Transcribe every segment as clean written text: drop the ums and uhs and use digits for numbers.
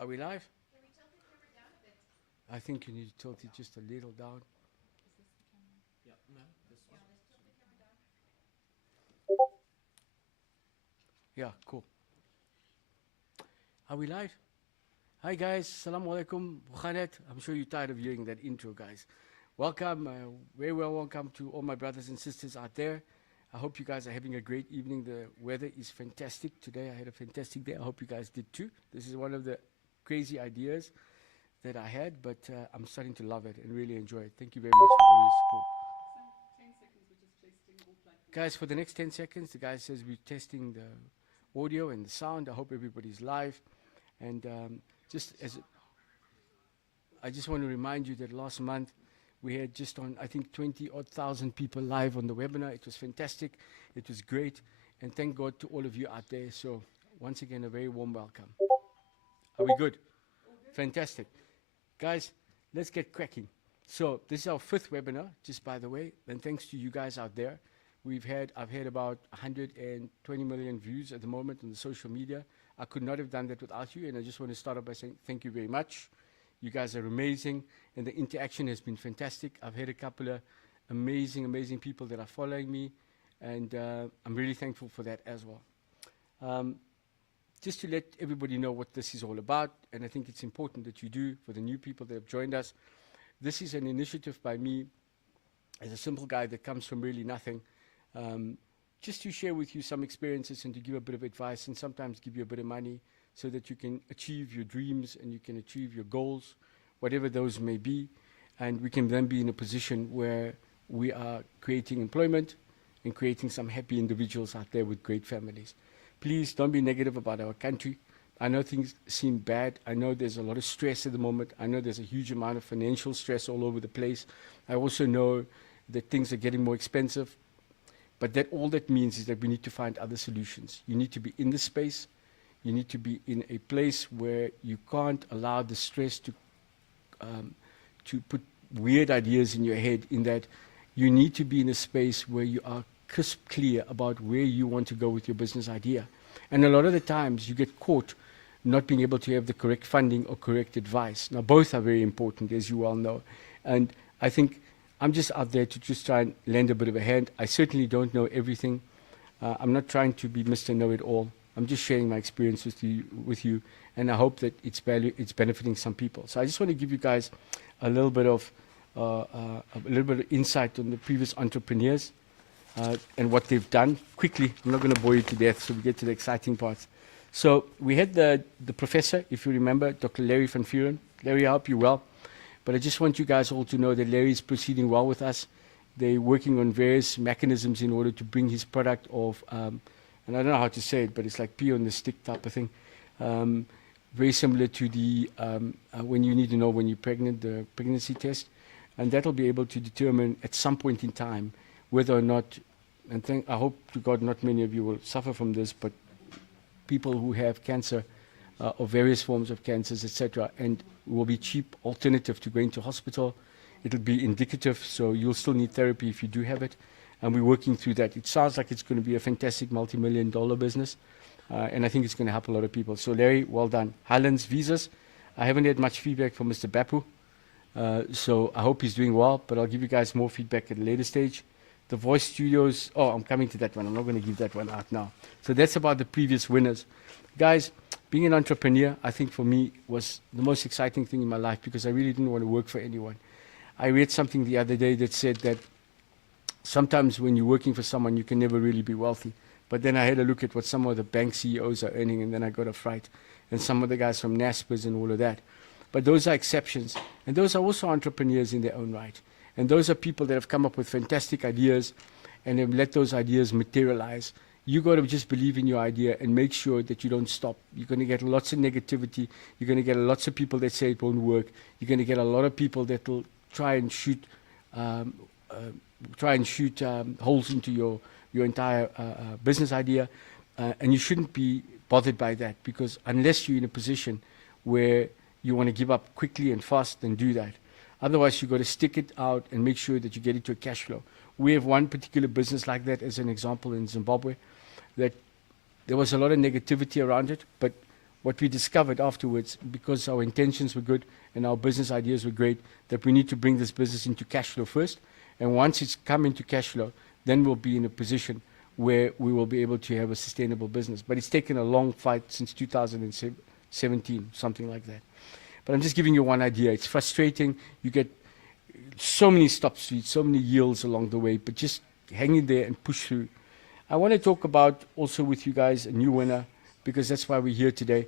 Are we live? I think you need to tilt it just a little down. Yeah, no, this one. Yeah, cool. Are we live? Hi guys, Assalamu alaikum, Bukhanet. I'm sure you're tired of hearing that intro, guys. Welcome, very well welcome to all my brothers and sisters out there. I hope you guys are having a great evening. The weather is fantastic today. I had a fantastic day. I hope you guys did too. This is one of the crazy ideas that I had, but I'm starting to love it and really enjoy it. Thank you very much for all your support. Guys, for the next 10 seconds, the guy says we're testing the audio and the sound. I hope everybody's live. And just as I just want to remind you that last month we had just on, I think, 20-odd thousand people live on the webinar. It was fantastic. It was great. And thank God to all of you out there. So once again, a very warm welcome. Are we good? Fantastic. Guys, let's get cracking. So this is our 5th webinar, just by the way. And thanks to you guys out there. I've had about 120 million views at the moment on the social media. I could not have done that without you. And I just want to start off by saying thank you very much. You guys are amazing. And the interaction has been fantastic. I've had a couple of amazing, amazing people that are following me. And I'm really thankful for that as well. Just to let everybody know what this is all about, and I think it's important that you do for the new people that have joined us. This is an initiative by me as a simple guy that comes from really nothing, just to share with you some experiences and to give a bit of advice and sometimes give you a bit of money so that you can achieve your dreams and you can achieve your goals, whatever those may be, and we can then be in a position where we are creating employment and creating some happy individuals out there with great families. Please don't be negative about our country. I know things seem bad. I know there's a lot of stress at the moment. I know there's a huge amount of financial stress all over the place. I also know that things are getting more expensive. But that all that means is that we need to find other solutions. You need to be in the space. You need to be in a place where you can't allow the stress to put weird ideas in your head, in that you need to be in a space where you are crisp clear about where you want to go with your business idea. And a lot of the times you get caught not being able to have the correct funding or correct advice. Now both are very important, as you well know. And I think I'm just out there to just try and lend a bit of a hand. I certainly don't know everything. I'm not trying to be Mr. Know-it-all. I'm just sharing my experience with you, and I hope that it's benefiting some people. So I just want to give you guys a little bit of insight on the previous entrepreneurs and what they've done. Quickly, I'm not going to bore you to death, so we get to the exciting parts. So we had the professor, if you remember, Dr. Larry van Vuren. Larry, I hope you're well. But I just want you guys all to know that Larry is proceeding well with us. They're working on various mechanisms in order to bring his product of, and I don't know how to say it, but it's like pea on the stick type of thing. Very similar to the, when you need to know when you're pregnant, the pregnancy test. And that'll be able to determine at some point in time whether or not, and I hope to God not many of you will suffer from this, but people who have cancer or various forms of cancers, etc., and will be cheap alternative to going to hospital. It'll be indicative, so you'll still need therapy if you do have it, and we're working through that. It sounds like it's going to be a fantastic multi-million-dollar business, and I think it's going to help a lot of people. So Larry, well done. Highlands Visas, I haven't had much feedback from Mr. Bapu, so I hope he's doing well, but I'll give you guys more feedback at a later stage. The Voice Studios, oh, I'm coming to that one. I'm not going to give that one out now. So that's about the previous winners. Guys, being an entrepreneur, I think for me, was the most exciting thing in my life because I really didn't want to work for anyone. I read something the other day that said that sometimes when you're working for someone, you can never really be wealthy. But then I had a look at what some of the bank CEOs are earning, and then I got a fright. And some of the guys from Naspers and all of that. But those are exceptions. And those are also entrepreneurs in their own right. And those are people that have come up with fantastic ideas and have let those ideas materialize. You got to just believe in your idea and make sure that you don't stop. You're going to get lots of negativity. You're going to get lots of people that say it won't work. You're going to get a lot of people that will try and shoot holes into your entire business idea. And you shouldn't be bothered by that, because unless you're in a position where you want to give up quickly and fast, then do that. Otherwise, you've got to stick it out and make sure that you get into a cash flow. We have one particular business like that as an example in Zimbabwe that there was a lot of negativity around it, but what we discovered afterwards, because our intentions were good and our business ideas were great, that we need to bring this business into cash flow first. And once it's come into cash flow, then we'll be in a position where we will be able to have a sustainable business. But it's taken a long fight since 2017, something like that. But I'm just giving you one idea. It's frustrating. You get so many stop streets, so many yields along the way, but just hang in there and push through. I want to talk about also with you guys a new winner, because that's why we're here today,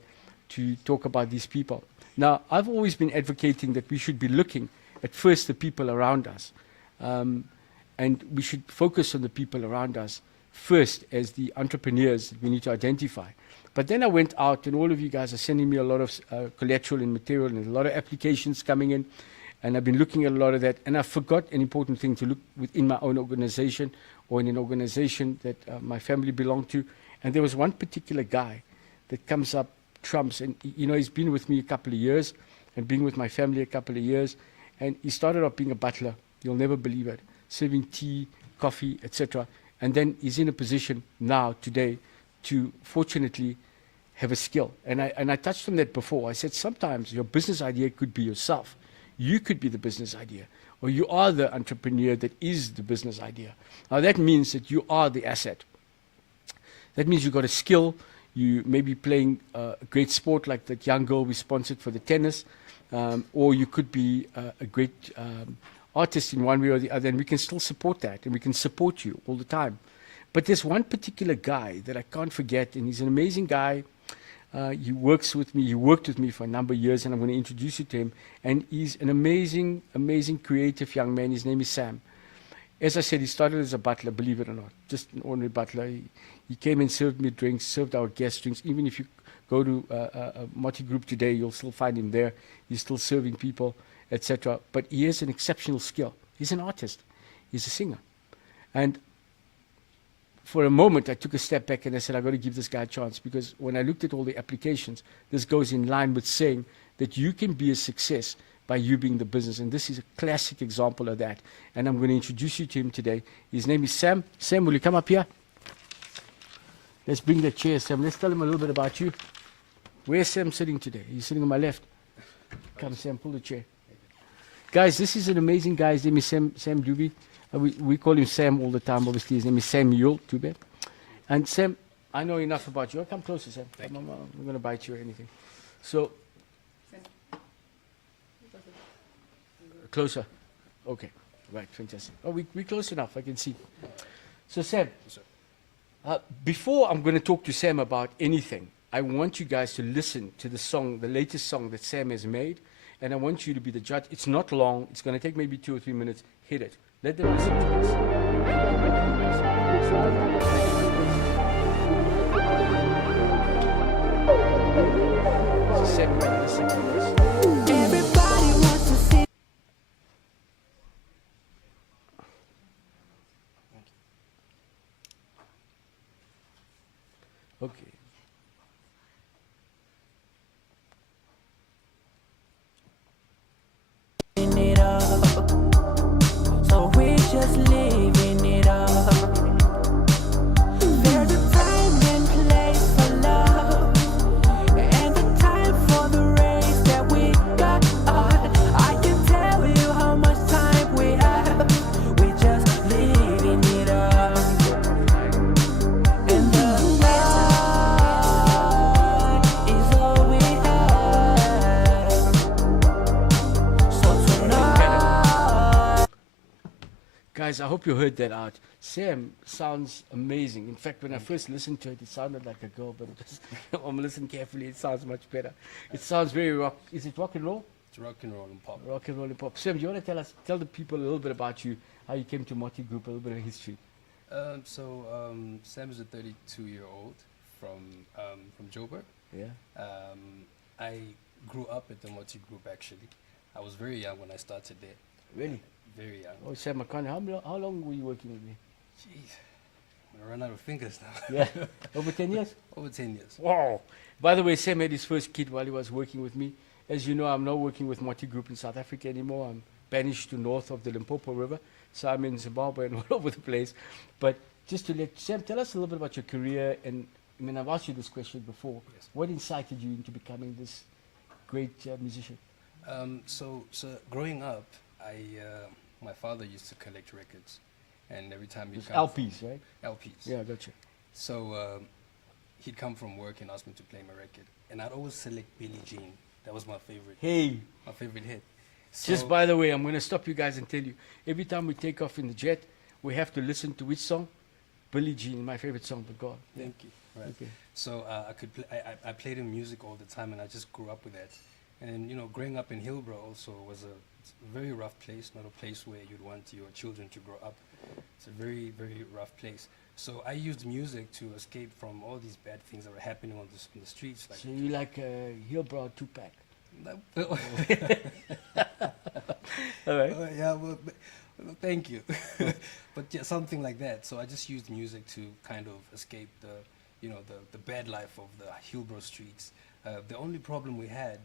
to talk about these people. Now, I've always been advocating that we should be looking at first the people around us. And we should focus on the people around us first as the entrepreneurs that we need to identify. But then I went out, and all of you guys are sending me a lot of collateral and material and a lot of applications coming in. And I've been looking at a lot of that. And I forgot an important thing to look within my own organization or in an organization that my family belonged to. And there was one particular guy that comes up, trumps. And, you know, he's been with me a couple of years and been with my family a couple of years. And he started off being a butler. You'll never believe it. Serving tea, coffee, etc. And then he's in a position now, today, to fortunately have a skill. And I touched on that before. I said sometimes your business idea could be yourself. You could be the business idea. Or you are the entrepreneur that is the business idea. Now that means that you are the asset. That means you've got a skill. You may be playing a great sport like that young girl we sponsored for the tennis. Or you could be a great artist in one way or the other, and we can still support that, and we can support you all the time. But there's one particular guy that I can't forget, and he's an amazing guy. He works with me. He worked with me for a number of years, and I'm going to introduce you to him. And he's an amazing, amazing, creative young man. His name is Sam. As I said, he started as a butler, believe it or not, just an ordinary butler. He came and served me drinks, served our guests drinks. Even if you go to a Motti Group today, you'll still find him there. He's still serving people, etc. But he has an exceptional skill. He's an artist. He's a singer. And for a moment, I took a step back and I said, I've got to give this guy a chance, because when I looked at all the applications, this goes in line with saying that you can be a success by you being the business. And this is a classic example of that. And I'm going to introduce you to him today. His name is Sam. Sam, will you come up here? Let's bring the chair, Sam. Let's tell him a little bit about you. Where's Sam sitting today? He's sitting on my left. Come, Sam, pull the chair. Guys, this is an amazing guy. His name is Sam Dubie. We call him Sam all the time. Obviously, his name is Samuel, too bad. And Sam, I know enough about you. Come closer, Sam. I'm going to bite you or anything. So, closer. Okay, right, fantastic. Oh, we're close enough, I can see. So, Sam, before I'm going to talk to Sam about anything, I want you guys to listen to the song, the latest song that Sam has made, and I want you to be the judge. It's not long. It's going to take maybe 2 or 3 minutes. Hit it. Let them listen to this. So Sam, you wanna listen to this? Everybody wants to see. Okay. It up. So we just living it up. There's a time and place for love, and a time for the race that we got on. I can tell you how much time we have. We just living it up. And the night is all we have. So tonight. Guys, I hope you heard that out. Sam sounds amazing. In fact, when I first listened to it, it sounded like a girl, but it was, I'm listening carefully, it sounds much better. It sounds very rock. Is it rock and roll? It's rock and roll and pop. Rock and roll and pop. Sam, do you want to tell the people a little bit about you, how you came to Motti Group, a little bit of history? Sam is a 32-year-old from Joburg. Yeah? I grew up at the Motti Group, actually. I was very young when I started there. Really? Very young. Oh, Sam, how long were you working with me? Jeez. I run out of fingers now. Yeah? Over 10 years? Over 10 years. Wow. By the way, Sam had his first kid while he was working with me. As you know, I'm not working with Motti Group in South Africa anymore. I'm banished to north of the Limpopo River. So I'm in Zimbabwe and all over the place. But just to let Sam, tell us a little bit about your career and I mean, I've asked you this question before. Yes. What incited you into becoming this great musician? So growing up, my father used to collect records, and every time he'd It's come LPs, right? from LPs. Yeah, gotcha. So he'd come from work and ask me to play my record, and I'd always select Billie Jean. That was my Hey, favorite hit. just So- by the way, I'm going to stop you guys and tell you, every time we take off in the jet, we have to listen to which song? Billie Jean, my favorite song, but God. Yeah. Thank you. Right. Okay. So I played in music all the time, and I just grew up with that. And growing up in Hillbrow also was it's a very rough place, not a place where you'd want your children to grow up. It's a very, very rough place. So I used music to escape from all these bad things that were happening on the streets. Like So you like Hillbrow Tupac? All right. yeah, well, thank you. But yeah, something like that. So I just used music to kind of escape the bad life of the Hillbrow streets. The only problem we had,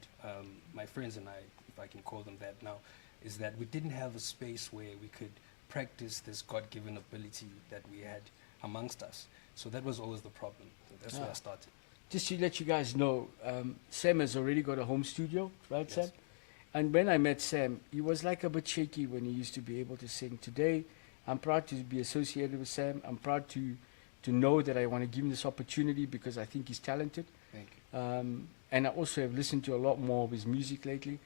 my friends and I, if I can call them that now, is that we didn't have a space where we could practice this God-given ability that we had amongst us. So that was always the problem. That's where I started. Just to let you guys know, Sam has already got a home studio, right, Yes. Sam? And when I met Sam, he was like a bit shaky when he used to be able to sing. Today, I'm proud to be associated with Sam. I'm proud to know that I want to give him this opportunity because I think he's talented. Thank you. And I also have listened to a lot more of his music lately.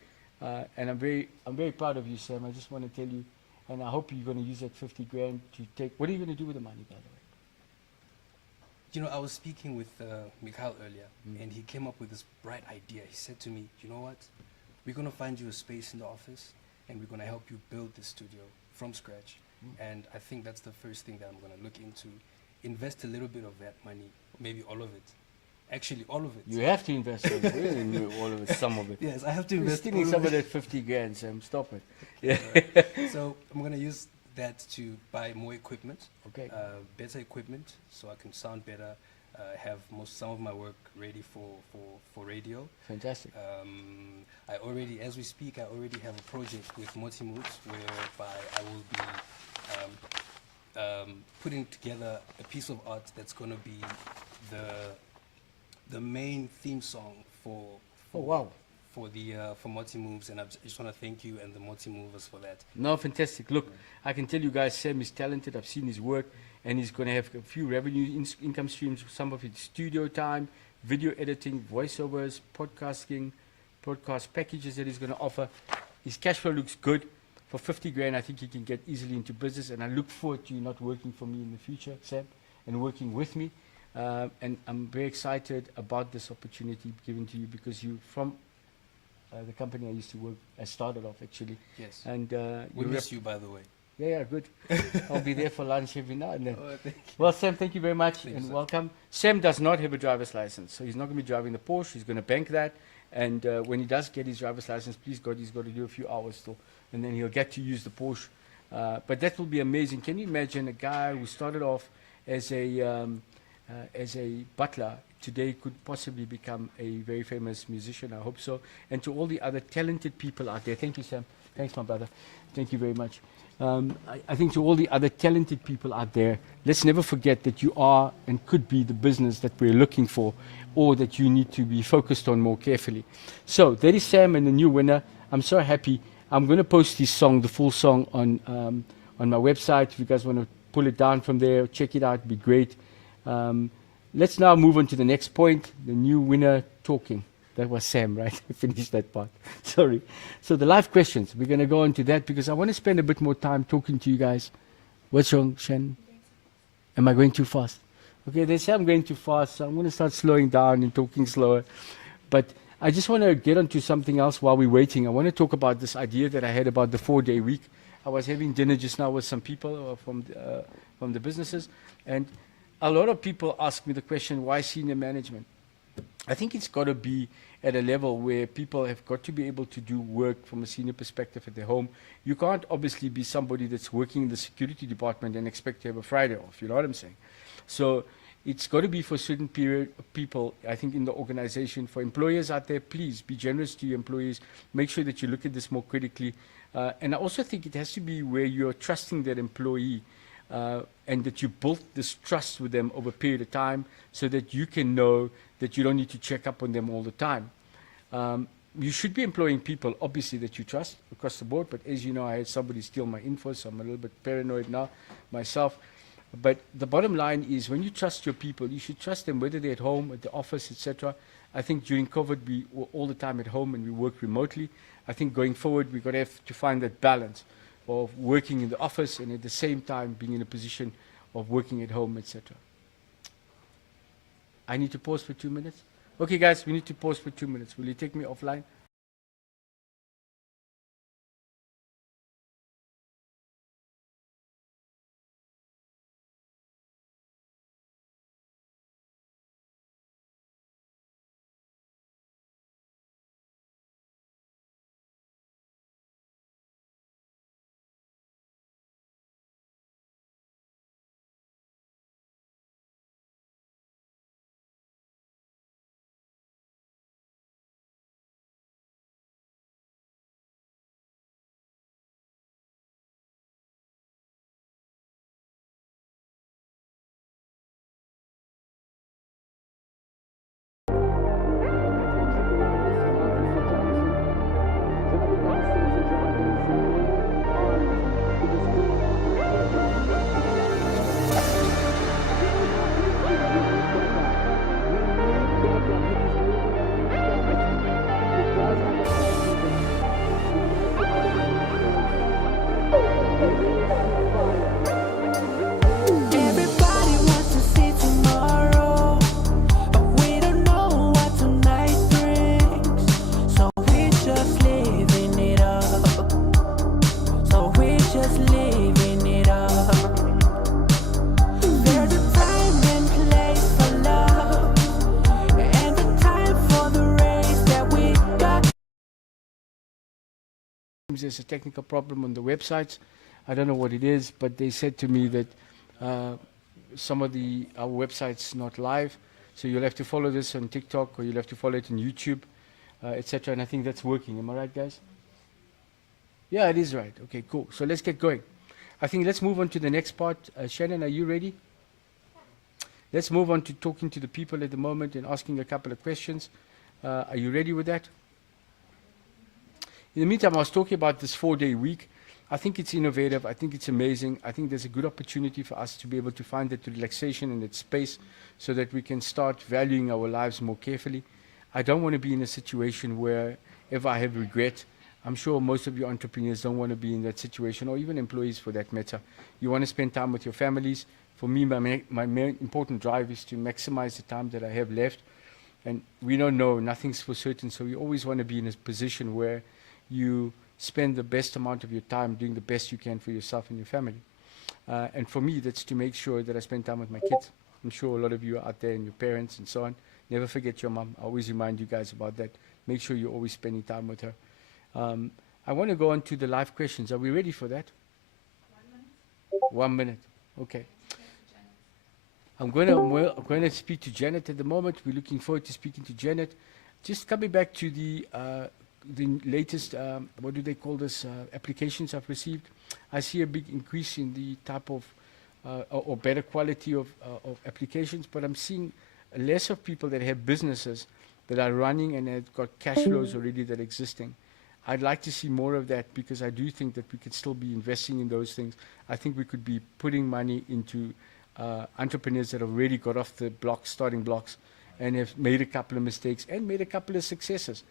And I'm very proud of you, Sam. I just want to tell you, and I hope you're going to use that 50 grand to take. What are you going to do with the money, by the way? I was speaking with Mikhail earlier, and he came up with this bright idea. He said to me, you know what? We're going to find you a space in the office, and we're going to help you build this studio from scratch. And I think that's the first thing that I'm going to look into. Invest a little bit of that money, maybe all of it. Actually, all of it. You have to invest in it, really, all of it, some of it. Yes, I have to You're invest stealing all some of of it. that 50 grand, Sam. Stop it. Yeah. So I'm going to use that to buy more equipment, Okay. better equipment, so I can sound better, have some of my work ready for radio. Fantastic. I already, as we speak, I already have a project with Moti Moods whereby I will be putting together a piece of art that's going to be the main theme song for Oh, wow. for Moti Moves, and I just want to thank you and the Moti Movers for that. No, fantastic. Look, I can tell you guys, Sam is talented. I've seen his work, and he's going to have a few revenue income streams. Some of it's studio time, video editing, voiceovers, podcasting, podcast packages that he's going to offer. His cash flow looks good. For 50 grand, I think he can get easily into business, and I look forward to you not working for me in the future, Sam, and working with me. And I'm very excited about this opportunity given to you because you from the company I used to work, I started off actually. Yes. And We you miss you, by the way. yeah, good. I'll be there for lunch every now and then. Oh, thank you. Well, Sam, thank you very much Thank you, and sir. welcome. Sam does not have a driver's license, so he's not going to be driving the Porsche. He's going to bank that. And when he does get his driver's license, please God, he's got to do a few hours still. And then he'll get to use the Porsche. But that will be amazing. Can you imagine a guy who started off as a butler today could possibly become a very famous musician? I hope so. And to all the other talented people out there, thank you, Sam. Thanks, my brother. Thank you very much. I think to all the other talented people out there, let's never forget that you are and could be the business that we're looking for, or that you need to be focused on more carefully. So that is Sam and the new winner. I'm so happy. I'm going to post his song, the full song, on my website. If you guys want to pull it down from there, check it out. It'd be great. Let's now move on to the next point, the new winner talking. That was Sam, right? I finished that part. Sorry. So the live questions, we're going to go on to that because I want to spend a bit more time talking to you guys. What's wrong, Shannon? Am I going too fast? Okay, they say I'm going too fast, so I'm going to start slowing down and talking slower. But I just want to get onto something else while we're waiting. I want to talk about this idea that I had about the 4-day week. I was having dinner just now with some people from the businesses, and a lot of people ask me the question, why senior management? I think it's got to be at a level where people have got to be able to do work from a senior perspective at their home. You can't obviously be somebody that's working in the security department and expect to have a Friday off, you know what I'm saying? So it's got to be for a certain period of people, I think, in the organization. For employers out there, please be generous to your employees. Make sure that you look at this more critically. And I also think it has to be where you're trusting that employee and that you built this trust with them over a period of time so that you can know that you don't need to check up on them all the time. You should be employing people, obviously, that you trust across the board, but as you know, I had somebody steal my info, so I'm a little bit paranoid now myself. But the bottom line is, when you trust your people, you should trust them whether they're at home, at the office, etc. I think during COVID, we were all the time at home and we worked remotely. I think going forward, we're going to have to find that balance of working in the office and at the same time being in a position of working at home, etc. I need to pause for 2 minutes. Okay, guys, we need to pause for 2 minutes. Will you take me offline? Everybody wants to see tomorrow, but we don't know what tonight brings. So we just living it up. So we just living it up. There's a time and place for love, and a time for the race that we got. There's a technical problem on the websites. I don't know what it is, but they said to me that some of our websites not live, so you'll have to follow this on TikTok or you'll have to follow it on YouTube, etc. And I think that's working. Am I right, guys? Yeah, it is right. Okay, cool. So let's get going. I think let's move on to the next part. Shannon, are you ready? Let's move on to talking to the people at the moment and asking a couple of questions. Are you ready with that? In the meantime, I was talking about this 4-day week. I think it's innovative. I think it's amazing. I think there's a good opportunity for us to be able to find that relaxation and that space so that we can start valuing our lives more carefully. I don't want to be in a situation where if I have regret, I'm sure most of you entrepreneurs don't want to be in that situation, or even employees for that matter. You want to spend time with your families. For me, my main important drive is to maximize the time that I have left. And we don't know, nothing's for certain, so we always want to be in a position where you spend the best amount of your time doing the best you can for yourself and your family. And for me, that's to make sure that I spend time with my kids. I'm sure a lot of you are out there and your parents and so on. Never forget your mom. I always remind you guys about that. Make sure you're always spending time with her. I want to go on to the live questions. Are we ready for that? 1 minute. Okay. I'm going to speak to Janet at the moment. We're looking forward to speaking to Janet. Just coming back to the latest, what do they call this, applications I've received. I see a big increase in the type of, or better quality of applications, but I'm seeing less of people that have businesses that are running and have got cash flows already that are existing. I'd like to see more of that because I do think that we could still be investing in those things. I think we could be putting money into entrepreneurs that have already got off the blocks, starting blocks, and have made a couple of mistakes and made a couple of successes.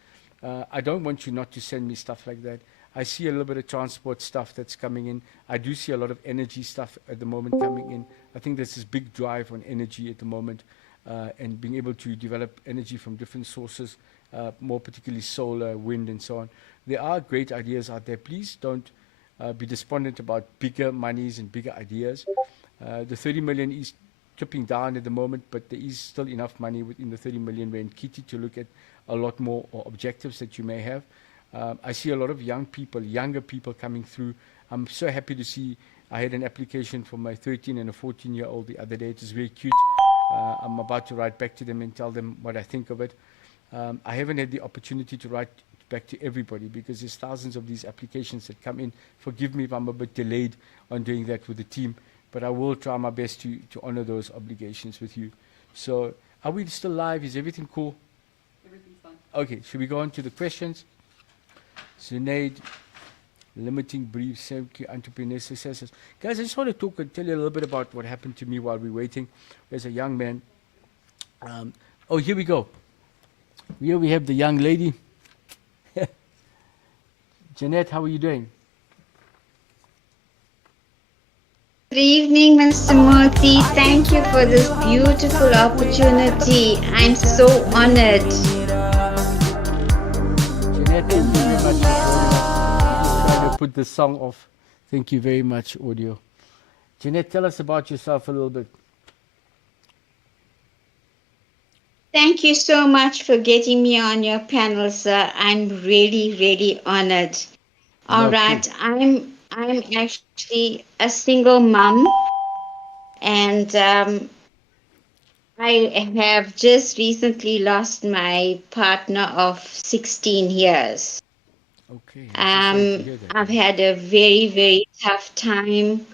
I don't want you not to send me stuff like that. I see a little bit of transport stuff that's coming in. I do see a lot of energy stuff at the moment coming in. I think there's this big drive on energy at the moment, and being able to develop energy from different sources, more particularly solar, wind, and so on. There are great ideas out there. Please don't be despondent about bigger monies and bigger ideas. The 30 million is tripping down at the moment, but there is still enough money within the 30 million rand kitty to look at a lot more objectives that you may have. I see a lot of young people, younger people coming through. I'm so happy to see. I had an application for my 13 and a 14-year-old the other day. It was very cute. I'm about to write back to them and tell them what I think of it. I haven't had the opportunity to write back to everybody because there's thousands of these applications that come in. Forgive me if I'm a bit delayed on doing that with the team, but I will try my best to honor those obligations with you. So, are we still live? Is everything cool? Everything's fine. Okay, should we go on to the questions? Zunaid, limiting briefs, entrepreneur successes. Guys, I just want to talk and tell you a little bit about what happened to me while we're waiting. As a young man. Oh, here we go. Here we have the young lady. Jeanette, how are you doing? Good evening, Mr. Murthy. Thank you for this beautiful opportunity. I'm so honored. Jeanette, thank you very much for joining us. Just trying to put the song off. Thank you very much, audio. Jeanette, tell us about yourself a little bit. Thank you so much for getting me on your panel, sir. I'm really, really honored. All No, right, I'm actually a single mom, and I have just recently lost my partner of 16 years. Okay. I'm so sorry to hear that. I've had a very, very tough time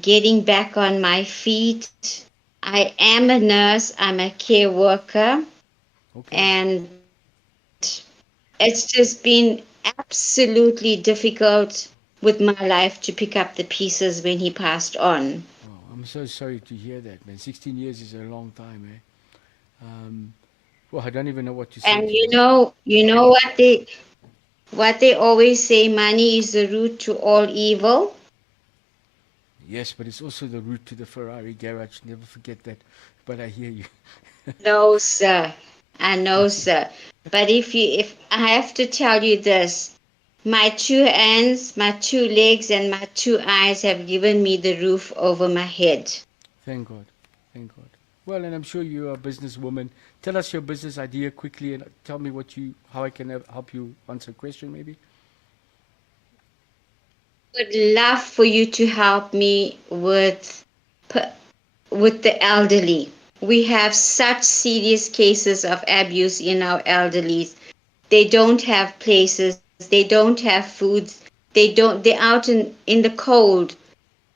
getting back on my feet. I am a nurse, I'm a care worker, Okay. and it's just been absolutely difficult with my life to pick up the pieces when he passed on. Oh, I'm so sorry to hear that, man. 16 years is a long time, eh? Well, I don't even know what to say. And to you that. know what they always say, money is the root to all evil. Yes, but it's also the route to the Ferrari garage. Never forget that. But I hear you. No, sir. I know, sir. But if I have to tell you this, my 2 hands, my 2 legs, and my 2 eyes have given me the roof over my head. Thank God. Thank God. Well, and I'm sure you're a businesswoman. Tell us your business idea quickly and tell me how I can help you answer a question, maybe. Would love for you to help me with the elderly. We have such serious cases of abuse in our elderlies. They don't have places, they don't have food, they're out in the cold.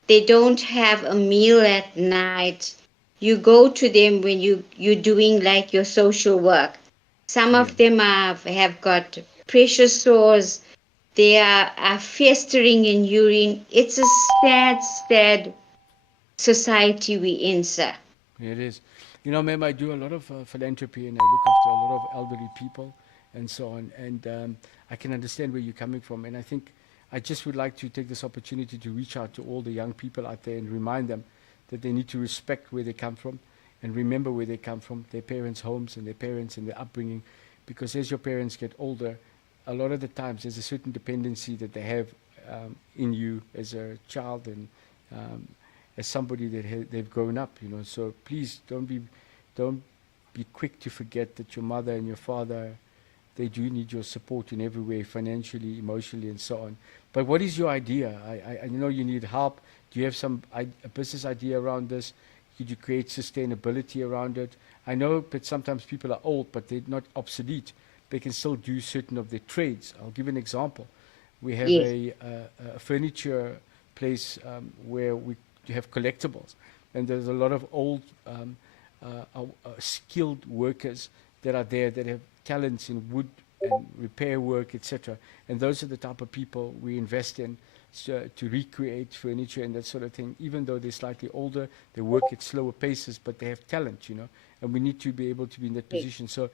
They don't have a meal at night. You go to them when you're doing like your social work. Some of them have got pressure sores. They are festering in urine. It's a sad, sad society we're in, sir. It is. You know, ma'am, I do a lot of philanthropy and I look after a lot of elderly people and so on. And I can understand where you're coming from. And I think I just would like to take this opportunity to reach out to all the young people out there and remind them that they need to respect where they come from and remember where they come from, their parents' homes and their parents and their upbringing. Because as your parents get older, a lot of the times there's a certain dependency that they have in you as a child and as somebody that they've grown up, you know. So please don't be quick to forget that your mother and your father, they do need your support in every way, financially, emotionally, and so on. But what is your idea? I know you need help. Do you have a business idea around this? Could you create sustainability around it? I know that sometimes people are old, but they're not obsolete. They can still do certain of their trades. I'll give an example. We have Yes. a furniture place where we have collectibles, and there's a lot of old skilled workers that are there that have talents in wood and repair work, etc. And those are the type of people we invest in to recreate furniture and that sort of thing. Even though they're slightly older, they work at slower paces, but they have talent, you know, and we need to be able to be in that position. So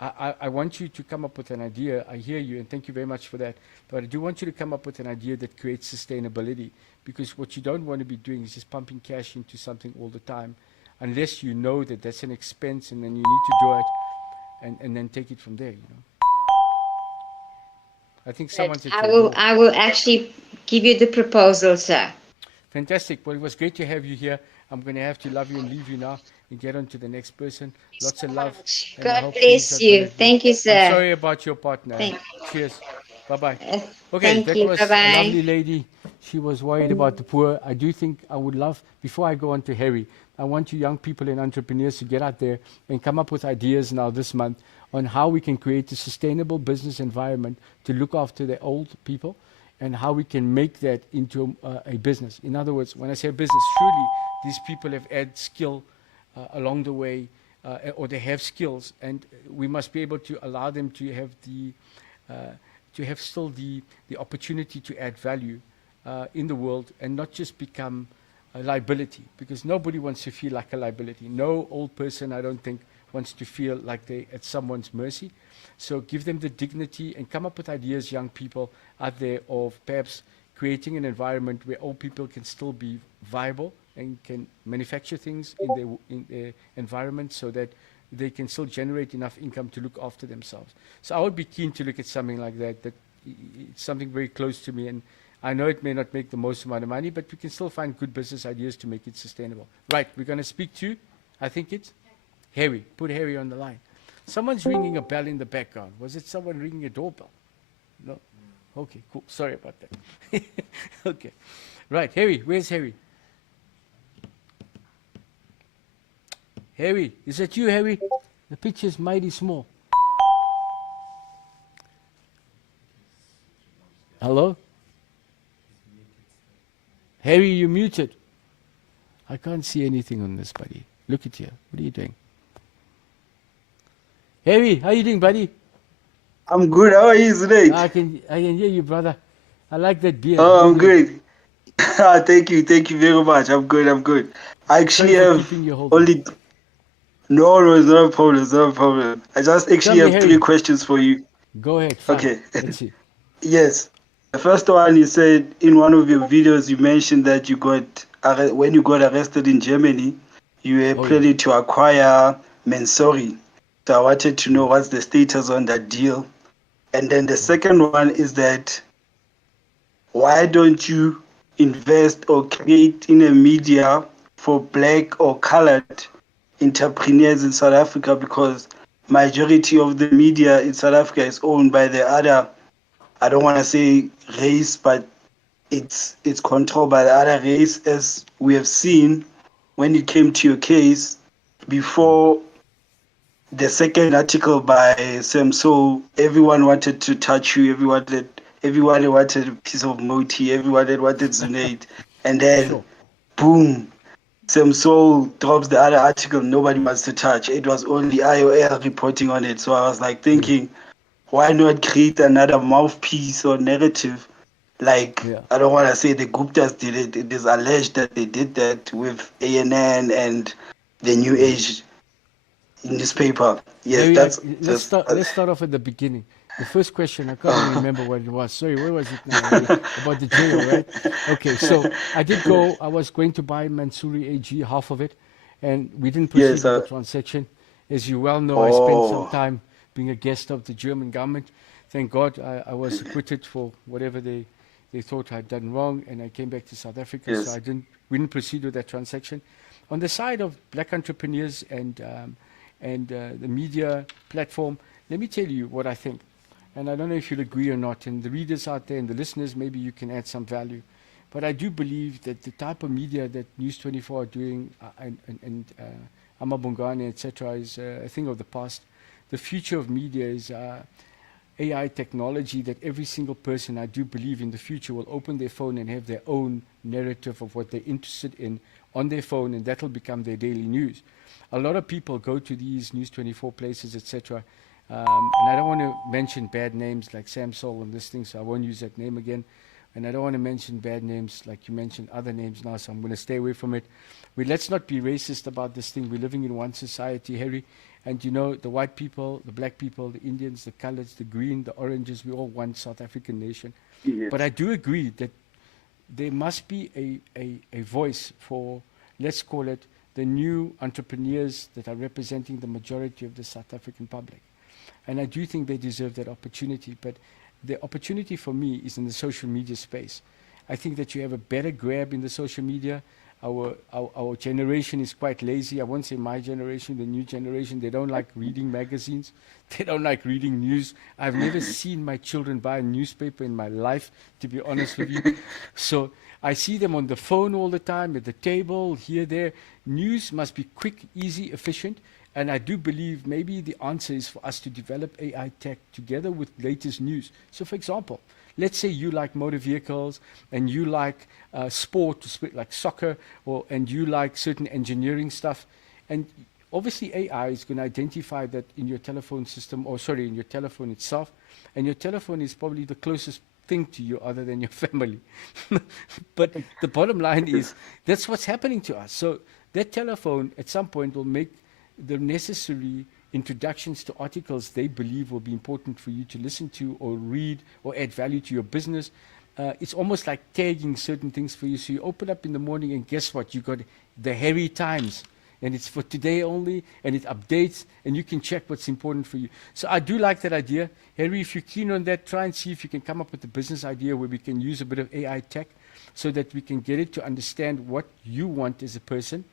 I want you to come up with an idea. I hear you, and thank you very much for that. But I do want you to come up with an idea that creates sustainability, because what you don't want to be doing is just pumping cash into something all the time, unless you know that that's an expense, and then you need to do it, and then take it from there, you know. I think someone's at your door. I will actually give you the proposal, sir. Fantastic. Well, it was great to have you here. I'm going to have to love you and leave you now and get on to the next person. Lots of love. and I God hope things bless are you. gonna- Thank you, I'm sir. sorry about your partner. Thank- Cheers. Bye-bye. Okay, Thank that you. was Bye-bye. a lovely lady. She was worried about the poor. I do think I would love, before I go on to Harry, I want you young people and entrepreneurs to get out there and come up with ideas now this month on how we can create a sustainable business environment to look after the old people and how we can make that into a business. In other words, when I say business, surely these people have added skill along the way, or they have skills, and we must be able to allow them to have still the opportunity to add value in the world and not just become a liability, because nobody wants to feel like a liability. No old person, I don't think, wants to feel like they're at someone's mercy. So give them the dignity and come up with ideas, young people out there, of perhaps creating an environment where old people can still be viable and can manufacture things in their environment so that they can still generate enough income to look after themselves. So I would be keen to look at something like that. It's something very close to me, and I know it may not make the most amount of money, but we can still find good business ideas to make it sustainable. Right, we're going to speak to, I think it's Harry. Put Harry on the line. Someone's ringing a bell in the background. Was it someone ringing a doorbell? No? Okay, cool. Sorry about that. Okay. Right, Harry, where's Harry? Harry, is that you, Harry? The picture is mighty small. Hello? Harry, you muted. I can't see anything on this, buddy. Look at you. What are you doing? Harry, how you doing, buddy? I'm good. How are you today? I can hear you, brother. I like that beard. Oh, I'm great. Thank you very much. I'm good. I actually Sorry for have keeping you holding. only. No, it's not a problem. It's not a problem. I just actually Tell me, have Harry. 3 questions for you. Go ahead. Fine. Okay. Let's see. Yes. The first one, you said in one of your videos, you mentioned that when you got arrested in Germany, you were planning to acquire Mensori. So I wanted to know what's the status on that deal. And then the second one is that why don't you invest or create in a media for black or colored entrepreneurs in South Africa, because majority of the media in South Africa is owned by the other, I don't want to say race, but it's controlled by the other race, as we have seen when it came to your case before the second article by Sam. So everyone wanted to touch you, everyone wanted a piece of Moti, everyone wanted Zunaid, and then boom, Sam Soul drops the other article nobody wants to touch. It was only IOL reporting on it. So I was like thinking, why not create another mouthpiece or narrative? Like, I don't want to say the Guptas did it. It is alleged that they did that with ANN and the New Age newspaper. Yes, Harry, that's. let's start off at the beginning. The first question, I can't even remember what it was. Sorry, where was it now? Harry? About the jail, right? Okay, so I was going to buy Mansouri AG, half of it, and we didn't proceed with the transaction. As you well know, I spent some time being a guest of the German government. Thank God I was acquitted for whatever they thought I'd done wrong, and I came back to South Africa, so we didn't proceed with that transaction. On the side of black entrepreneurs and the media platform, let me tell you what I think. And I don't know if you'll agree or not, and the readers out there and the listeners, maybe you can add some value. But I do believe that the type of media that News 24 are doing and Amabongane, etc., is a thing of the past. The future of media is AI technology, that every single person, I do believe, in the future will open their phone and have their own narrative of what they're interested in on their phone, and that'll become their daily news. A lot of people go to these News 24 places, etc., and I don't want to mention bad names like Sam Soul and this thing, so I won't use that name again. And I don't want to mention bad names like you mentioned other names now, so I'm going to stay away from it. Let's not be racist about this thing. We're living in one society, Harry. And you know, the white people, the black people, the Indians, the colors, the green, the oranges, we all one South African nation. Yes. But I do agree that there must be a voice for, let's call it, the new entrepreneurs that are representing the majority of the South African public. And I do think they deserve that opportunity. But the opportunity for me is in the social media space. I think that you have a better grab in the social media. Our generation is quite lazy. I won't say my generation, the new generation. They don't like reading magazines. They don't like reading news. I've never seen my children buy a newspaper in my life, to be honest with you. So I see them on the phone all the time, at the table, here, there. News must be quick, easy, efficient. And I do believe maybe the answer is for us to develop AI tech together with latest news. So for example, let's say you like motor vehicles and you like sport, like soccer, and you like certain engineering stuff, and obviously AI is going to identify that in your telephone system, or sorry, in your telephone itself, and your telephone is probably the closest thing to you other than your family. But the bottom line is that's what's happening to us. So that telephone at some point will make the necessary introductions to articles they believe will be important for you to listen to or read or add value to your business. It's almost like tagging certain things for you. So you open up in the morning and guess what? You got the Harry Times, and it's for today only, and it updates, and you can check what's important for you. So I do like that idea. Harry, if you're keen on that, try and see if you can come up with a business idea where we can use a bit of AI tech so that we can get it to understand what you want as a person.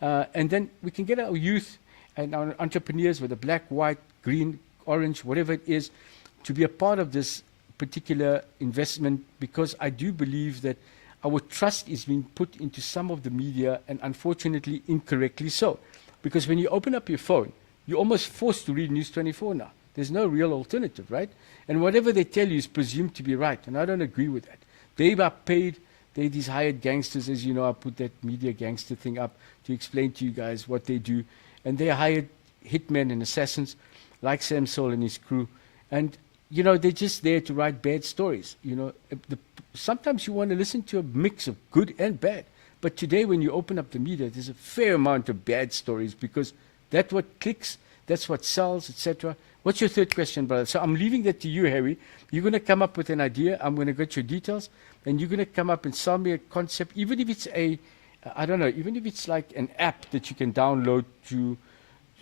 And then we can get our youth and our entrepreneurs, whether black, white, green, orange, whatever it is, to be a part of this particular investment, because I do believe that our trust is being put into some of the media, and unfortunately incorrectly so. Because when you open up your phone, you're almost forced to read News 24 now. There's no real alternative, right? And whatever they tell you is presumed to be right, and I don't agree with that. They are paid, they're these hired gangsters, as you know. I put that media gangster thing up to explain to you guys what they do. And they hired hitmen and assassins like Sam Soul and his crew. And, you know, they're just there to write bad stories. You know, sometimes you want to listen to a mix of good and bad. But today when you open up the media, there's a fair amount of bad stories, because that's what clicks, that's what sells, etc. What's your third question, brother? So I'm leaving that to you, Harry. You're going to come up with an idea. I'm going to get your details. And you're going to come up and sell me a concept, even if it's I don't know, even if it's like an app that you can download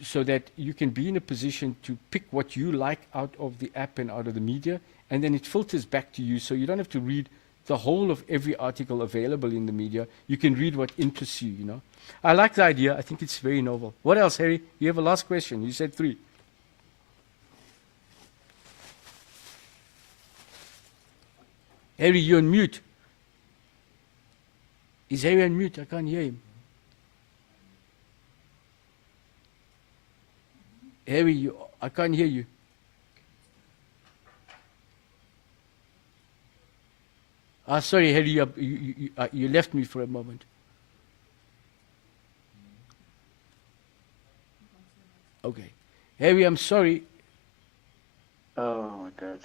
so that you can be in a position to pick what you like out of the app and out of the media, and then it filters back to you, so you don't have to read the whole of every article available in the media. You can read what interests you, you know. I like the idea. I think it's very novel. What else, Harry? You have a last question. You said 3. Harry, you're on mute. Is Harry on mute? I can't hear him. Harry, I can't hear you. Sorry, Harry, you left me for a moment. Okay. Harry, I'm sorry. Oh my God.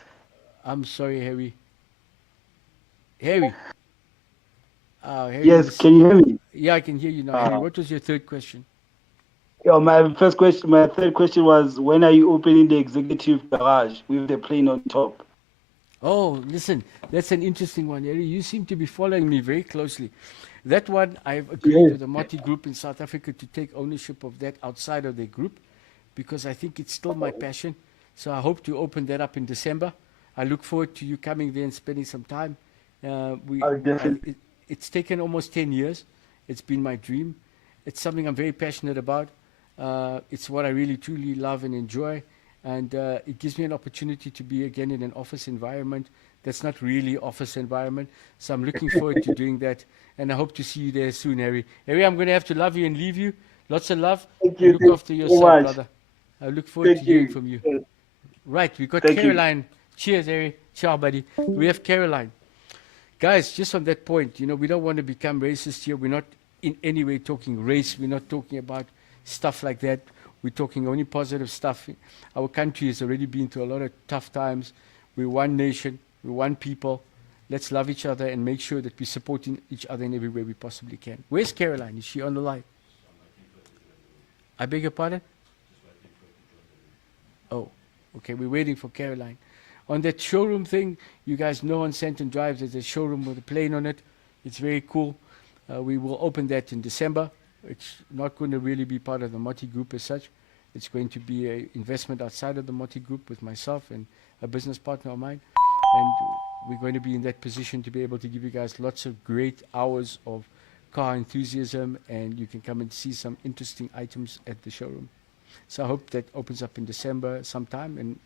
I'm sorry, Harry. Harry. Harry, Yes, can you hear me? Yeah, I can hear you now. Harry, what was your third question? Yeah, my third question was, when are you opening the executive garage with the plane on top? Oh, listen, that's an interesting one, Harry. You seem to be following me very closely. That one, I've agreed with the Moti Group in South Africa to take ownership of that outside of their group, because I think it's still my passion. So I hope to open that up in December. I look forward to you coming there and spending some time. It's taken almost 10 years. It's been my dream. It's something I'm very passionate about. It's what I really, truly love and enjoy. And it gives me an opportunity to be again in an office environment that's not really office environment. So I'm looking forward to doing that. And I hope to see you there soon, Harry. Harry, I'm going to have to love you and leave you. Lots of love. Thank you. Look after yourself, much. brother. I look forward to hearing from you. Right, we got Thank you. Caroline. Cheers, Harry. Ciao, buddy. We have Caroline. Guys, just on that point, you know, we don't want to become racist here. We're not in any way talking race. We're not talking about stuff like that. We're talking only positive stuff. Our country has already been through a lot of tough times. We're one nation. We're one people. Let's love each other and make sure that we're supporting each other in every way we possibly can. Where's Caroline? Is she on the line? I beg your pardon? Oh, okay. We're waiting for Caroline. On that showroom thing, you guys know on Santon Drive there's a showroom with a plane on it. It's very cool. We will open that in December. It's not going to really be part of the Moti Group as such. It's going to be an investment outside of the Moti Group with myself and a business partner of mine. And we're going to be in that position to be able to give you guys lots of great hours of car enthusiasm, and you can come and see some interesting items at the showroom. So I hope that opens up in December sometime, and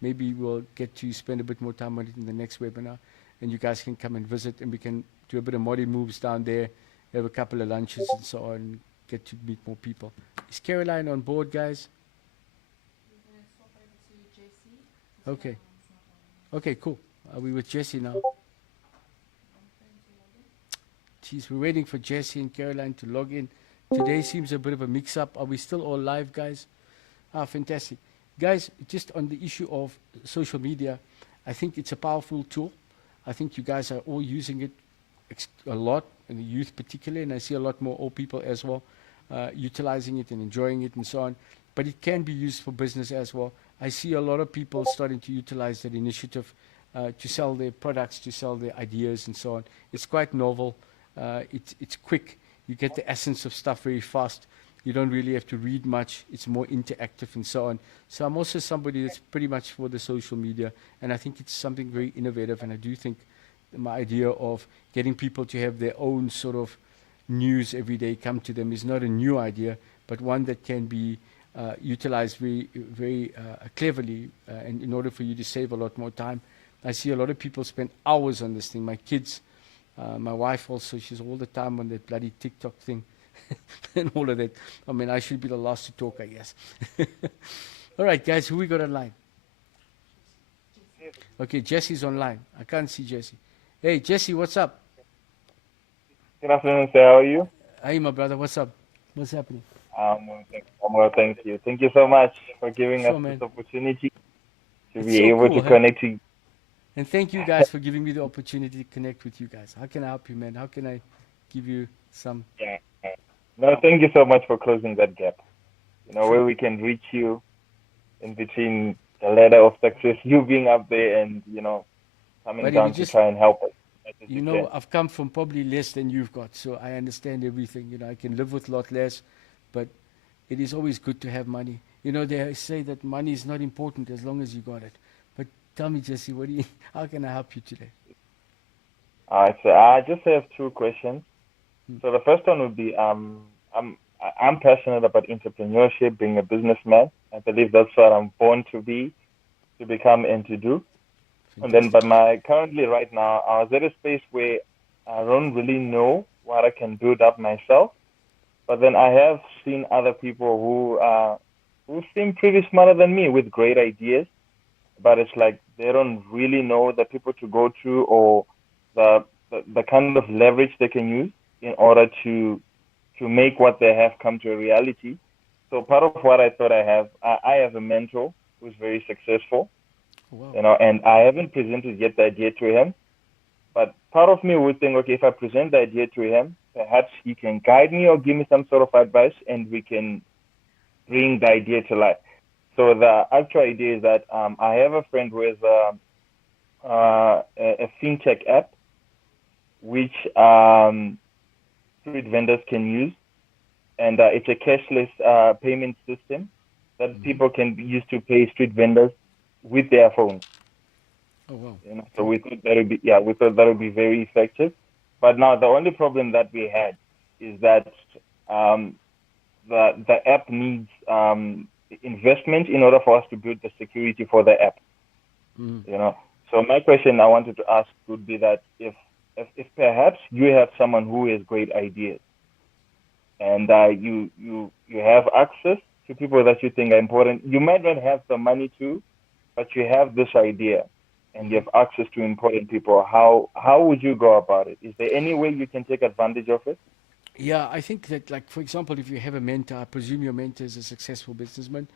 maybe we'll get to spend a bit more time on it in the next webinar, and you guys can come and visit, and we can do a bit of Modi moves down there, have a couple of lunches and so on, get to meet more people. Is Caroline on board, guys? Okay. Okay, cool. Are we with Jesse now? Geez, we're waiting for Jesse and Caroline to log in. Today seems a bit of a mix-up. Are we still all live, guys? Ah, fantastic. Guys, just on the issue of social media, I think it's a powerful tool. I think you guys are all using it a lot, and the youth particularly, and I see a lot more old people as well, utilizing it and enjoying it and so on. But it can be used for business as well. I see a lot of people starting to utilize that initiative to sell their products, to sell their ideas and so on. It's quite novel. It's quick. You get the essence of stuff very fast. You don't really have to read much. It's more interactive and so on. So I'm also somebody that's pretty much for the social media, and I think it's something very innovative, and I do think my idea of getting people to have their own sort of news every day come to them is not a new idea, but one that can be utilized very cleverly, and in order for you to save a lot more time. I see a lot of people spend hours on this thing. My kids, my wife also, she's all the time on that bloody TikTok thing and all of that. I mean, I should be the last to talk, I guess. All right, guys, who we got online? Okay, Jesse's online. I can't see Jesse. Hey, Jesse, what's up? Good afternoon, sir. How are you? Hey, my brother, what's up? What's happening? I'm well, thank you. Thank you so much for giving Sure, us man. this opportunity to It's be so able cool, to huh? connect to you. And thank you guys for giving me the opportunity to connect with you guys. How can I help you, man? How can I give you some? Yeah. No, thank you so much for closing that gap. You know, Sure. where we can reach you in between the ladder of success, you being up there and, you know, coming Buddy, down we to just- try and help us. as You we know, can. I've come from probably less than you've got, so I understand everything. You know, I can live with a lot less, but it is always good to have money. You know, they say that money is not important as long as you got it. But tell me, Jesse, how can I help you today? All right, so I just have two questions. So the first one would be, I'm passionate about entrepreneurship, being a businessman. I believe that's what I'm born to be, to become, and to do. And then, but currently right now, I was at a space where I don't really know what I can build up myself. But then I have seen other people who seem pretty smarter than me with great ideas. But it's like they don't really know the people to go to or the kind of leverage they can use in order to make what they have come to a reality. So part of what I thought I have a mentor who's very successful. Wow. You know, and I haven't presented yet the idea to him, but part of me would think, okay, if I present the idea to him, perhaps he can guide me or give me some sort of advice, and we can bring the idea to life. So the actual idea is that I have a friend who has a fintech app, which street vendors can use, and it's a cashless payment system that people can use to pay street vendors with their phones. Oh, wow. You know, so we thought that would be very effective. But now the only problem that we had is that the app needs investment in order for us to build the security for the app. Mm. You know, so my question I wanted to ask would be that if perhaps you have someone who has great ideas, and you have access to people that you think are important, you might not have the money to, but you have this idea and you have access to important people, how would you go about it? Is there any way you can take advantage of it? Yeah, I think that, like, for example, if you have a mentor, I presume your mentor is a successful businessman,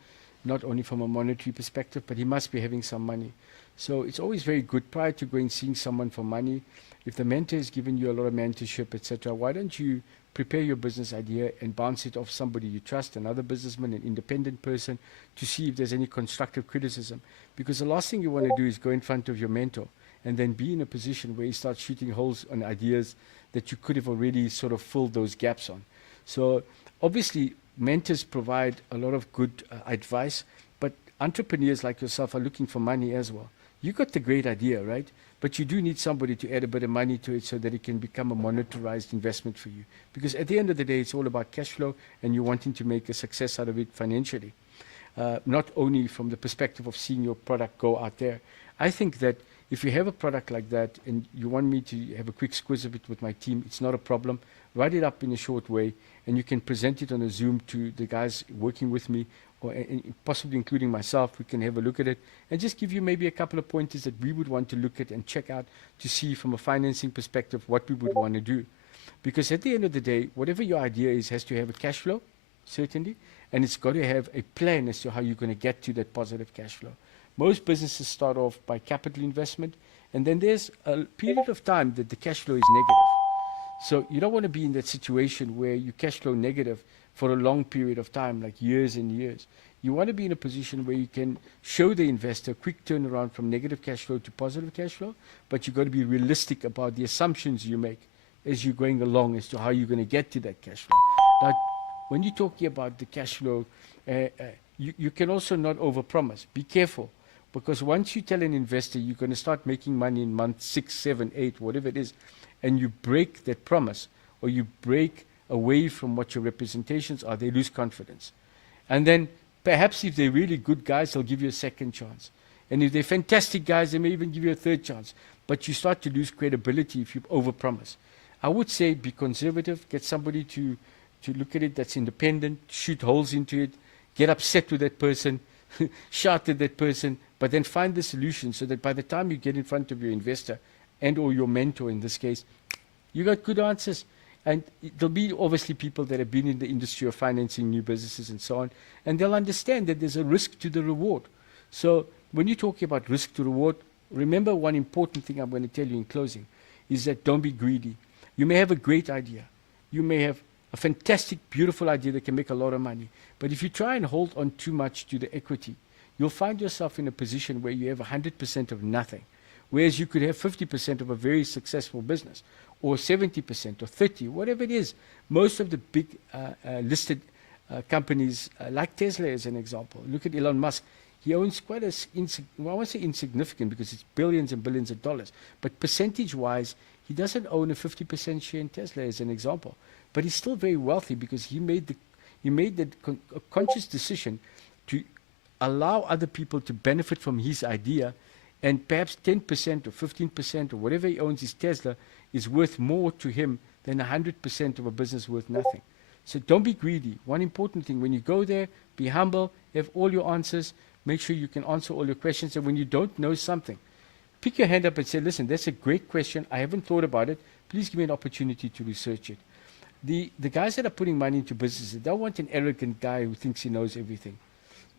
not only from a monetary perspective, but he must be having some money. So it's always very good prior to going seeing someone for money. If the mentor has given you a lot of mentorship, etc., why don't you prepare your business idea and bounce it off somebody you trust, another businessman, an independent person, to see if there's any constructive criticism. Because the last thing you want to do is go in front of your mentor and then be in a position where you start shooting holes on ideas that you could have already sort of filled those gaps on. So obviously, mentors provide a lot of good advice, but entrepreneurs like yourself are looking for money as well. You got the great idea, right? But you do need somebody to add a bit of money to it so that it can become a monetarized investment for you. Because at the end of the day, it's all about cash flow and you're wanting to make a success out of it financially. Not only from the perspective of seeing your product go out there. I think that if you have a product like that and you want me to have a quick squiz of it with my team, it's not a problem. Write it up in a short way and you can present it on a Zoom to the guys working with me and possibly including myself, we can have a look at it and just give you maybe a couple of pointers that we would want to look at and check out to see from a financing perspective what we would want to do. Because at the end of the day, whatever your idea is has to have a cash flow, certainly, and it's got to have a plan as to how you're going to get to that positive cash flow. Most businesses start off by capital investment, and then there's a period of time that the cash flow is negative. So you don't want to be in that situation where you cash flow negative for a long period of time, like years and years. You want to be in a position where you can show the investor a quick turnaround from negative cash flow to positive cash flow, but you've got to be realistic about the assumptions you make as you're going along as to how you're going to get to that cash flow. Now, when you're talking about the cash flow, you can also not overpromise. Be careful, because once you tell an investor you're going to start making money in month 6, 7, 8, whatever it is, and you break that promise, or you break away from what your representations are, they lose confidence. And then perhaps if they're really good guys, they'll give you a second chance. And if they're fantastic guys, they may even give you a third chance. But you start to lose credibility if you overpromise. I would say be conservative, get somebody to look at it that's independent, shoot holes into it, get upset with that person, shout at that person, but then find the solution so that by the time you get in front of your investor and or your mentor in this case, you got good answers. And there'll be obviously people that have been in the industry of financing new businesses and so on, and they'll understand that there's a risk to the reward. So when you're talking about risk to reward, remember one important thing I'm going to tell you in closing is that don't be greedy. You may have a great idea. You may have a fantastic, beautiful idea that can make a lot of money. But if you try and hold on too much to the equity, you'll find yourself in a position where you have 100% of nothing. Whereas you could have 50% of a very successful business, or 70% or 30%, whatever it is. Most of the big listed companies, like Tesla as an example, look at Elon Musk. He owns quite a, well, I won't say insignificant because it's billions and billions of dollars, but percentage-wise, he doesn't own a 50% share in Tesla as an example. But he's still very wealthy because he made a conscious decision to allow other people to benefit from his idea, and perhaps 10% or 15% or whatever he owns his Tesla is worth more to him than 100% of a business worth nothing. So don't be greedy. One important thing, when you go there, be humble, have all your answers, make sure you can answer all your questions, and when you don't know something, pick your hand up and say, listen, that's a great question, I haven't thought about it, please give me an opportunity to research it. The guys that are putting money into businesses, they don't want an arrogant guy who thinks he knows everything.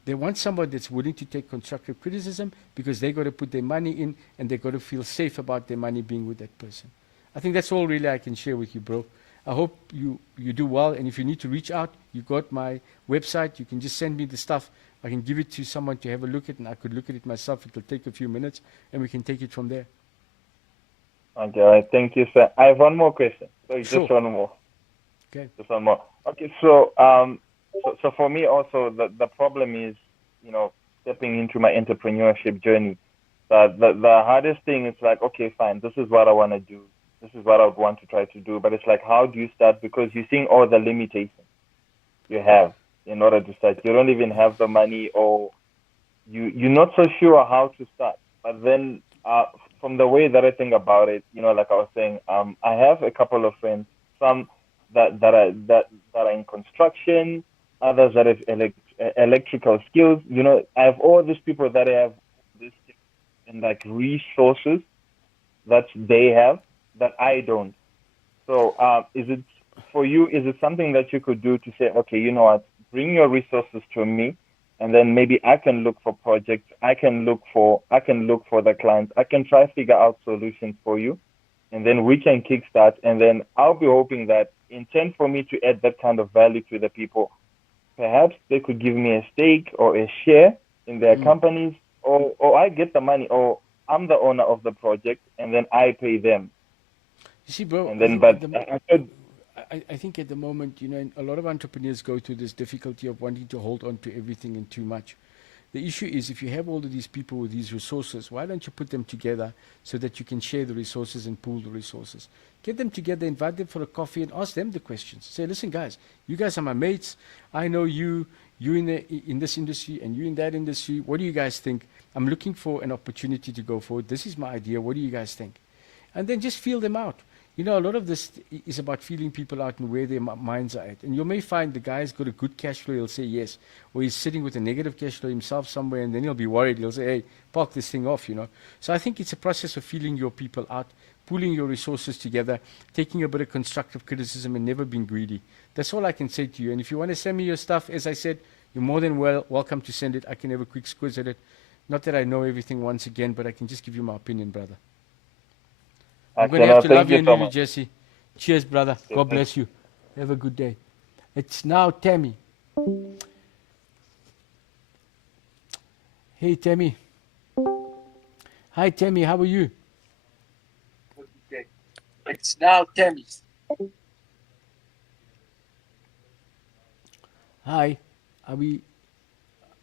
They want someone that's willing to take constructive criticism because they got to put their money in and they got to feel safe about their money being with that person. I think that's all really I can share with you, bro. I hope you do well, and if you need to reach out, you got my website. You can just send me the stuff. I can give it to someone to have a look at, and I could look at it myself. It will take a few minutes, and we can take it from there. Okay, all right. Thank you, sir. I have one more question. So Sure. just one more. Okay. Just one more. Okay, so so for me also, the problem is, stepping into my entrepreneurship journey. The hardest thing is like, okay, fine, this is what I want to do. This is what I would want to try to do. But it's like, how do you start? Because you're seeing all the limitations you have in order to start. You don't even have the money, or you're not so sure how to start. But then from the way that I think about it, like I was saying, I have a couple of friends, some that are in construction, others that have electrical skills. I have all these people that have this and like resources that they have that I don't. So is it for you? Is it something that you could do to say, okay, you know what, bring your resources to me, and then maybe I can look for projects. I can look for the clients. I can try to figure out solutions for you, and then we can kickstart. And then I'll be hoping that in turn for me to add that kind of value to the people, perhaps they could give me a stake or a share in their companies, or I get the money, or I'm the owner of the project, and then I pay them. You see, bro, And then, I think at the moment, a lot of entrepreneurs go through this difficulty of wanting to hold on to everything and too much. The issue is, if you have all of these people with these resources, why don't you put them together so that you can share the resources and pool the resources? Get them together, invite them for a coffee, and ask them the questions. Say, listen, guys, you guys are my mates. I know you in this industry and you in that industry. What do you guys think? I'm looking for an opportunity to go forward. This is my idea. What do you guys think? And then just feel them out. You know, a lot of this is about feeling people out and where their minds are at. And you may find the guy's got a good cash flow, he'll say yes. Or he's sitting with a negative cash flow himself somewhere, and then he'll be worried. He'll say, hey, park this thing off, you know. So I think it's a process of feeling your people out, pooling your resources together, taking a bit of constructive criticism, and never being greedy. That's all I can say to you. And if you want to send me your stuff, as I said, you're more than welcome to send it. I can have a quick squiz at it. Not that I know everything once again, but I can just give you my opinion, brother. I'm going to have to love you and leave you, Jesse. Cheers, brother. God bless you. Have a good day. It's now Tammy. Hey, Tammy. Hi, Tammy. How are you? It's now Tammy. Hi. Are we?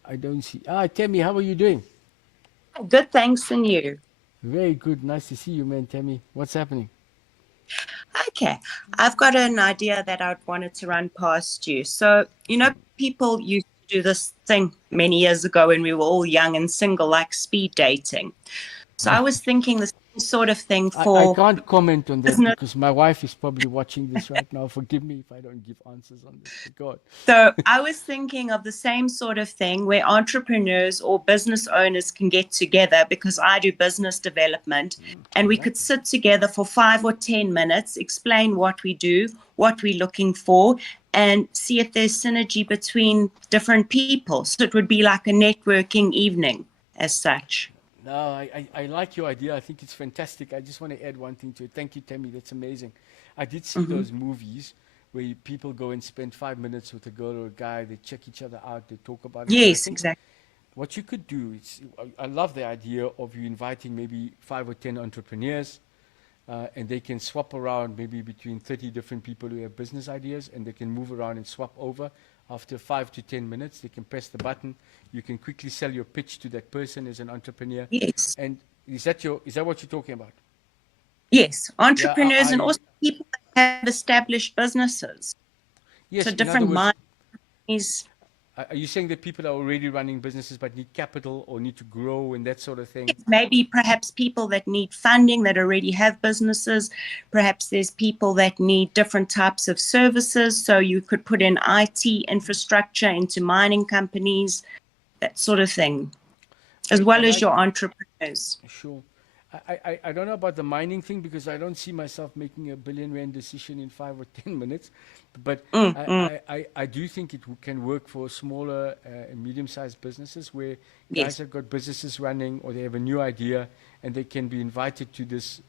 I don't see. Tammy, how are you doing? Good, thanks, and you? Very good. Nice to see you, man, Tammy. What's happening? Okay, I've got an idea that I'd wanted to run past you. So, you know, people used to do this thing many years ago when we were all young and single, like speed dating. So I was thinking the same sort of thing I for... can't comment on that Isn't it- because my wife is probably watching this right now. Forgive me if I don't give answers on this. God. So I was thinking of the same sort of thing where entrepreneurs or business owners can get together, because I do business development, and we could sit together for 5 or 10 minutes, explain what we do, what we're looking for, and see if there's synergy between different people. So it would be like a networking evening as such. No, I like your idea. I think it's fantastic. I just want to add one thing to it. Thank you, Tammy. That's amazing. I did see those movies where people go and spend 5 minutes with a girl or a guy. They check each other out. They talk about it. Yes, exactly. What you could do is, I love the idea of you inviting maybe 5 or 10 entrepreneurs, and they can swap around maybe between 30 different people who have business ideas, and they can move around and swap over. After 5 to 10 minutes, they can press the button. You can quickly sell your pitch to that person as an entrepreneur. Yes. And is that what you're talking about? Yes, entrepreneurs I- and also people that have established businesses. Yes. So in other different words, minds. are you saying that people are already running businesses but need capital or need to grow and that sort of thing? Maybe perhaps people that need funding that already have businesses. Perhaps there's people that need different types of services. So you could put in IT infrastructure into mining companies, that sort of thing, as well as your entrepreneurs. Sure. I don't know about the mining thing because I don't see myself making a R1 billion decision in 5 or 10 minutes. But I do think it can work for smaller and medium-sized businesses where guys have got businesses running or they have a new idea and they can be invited to this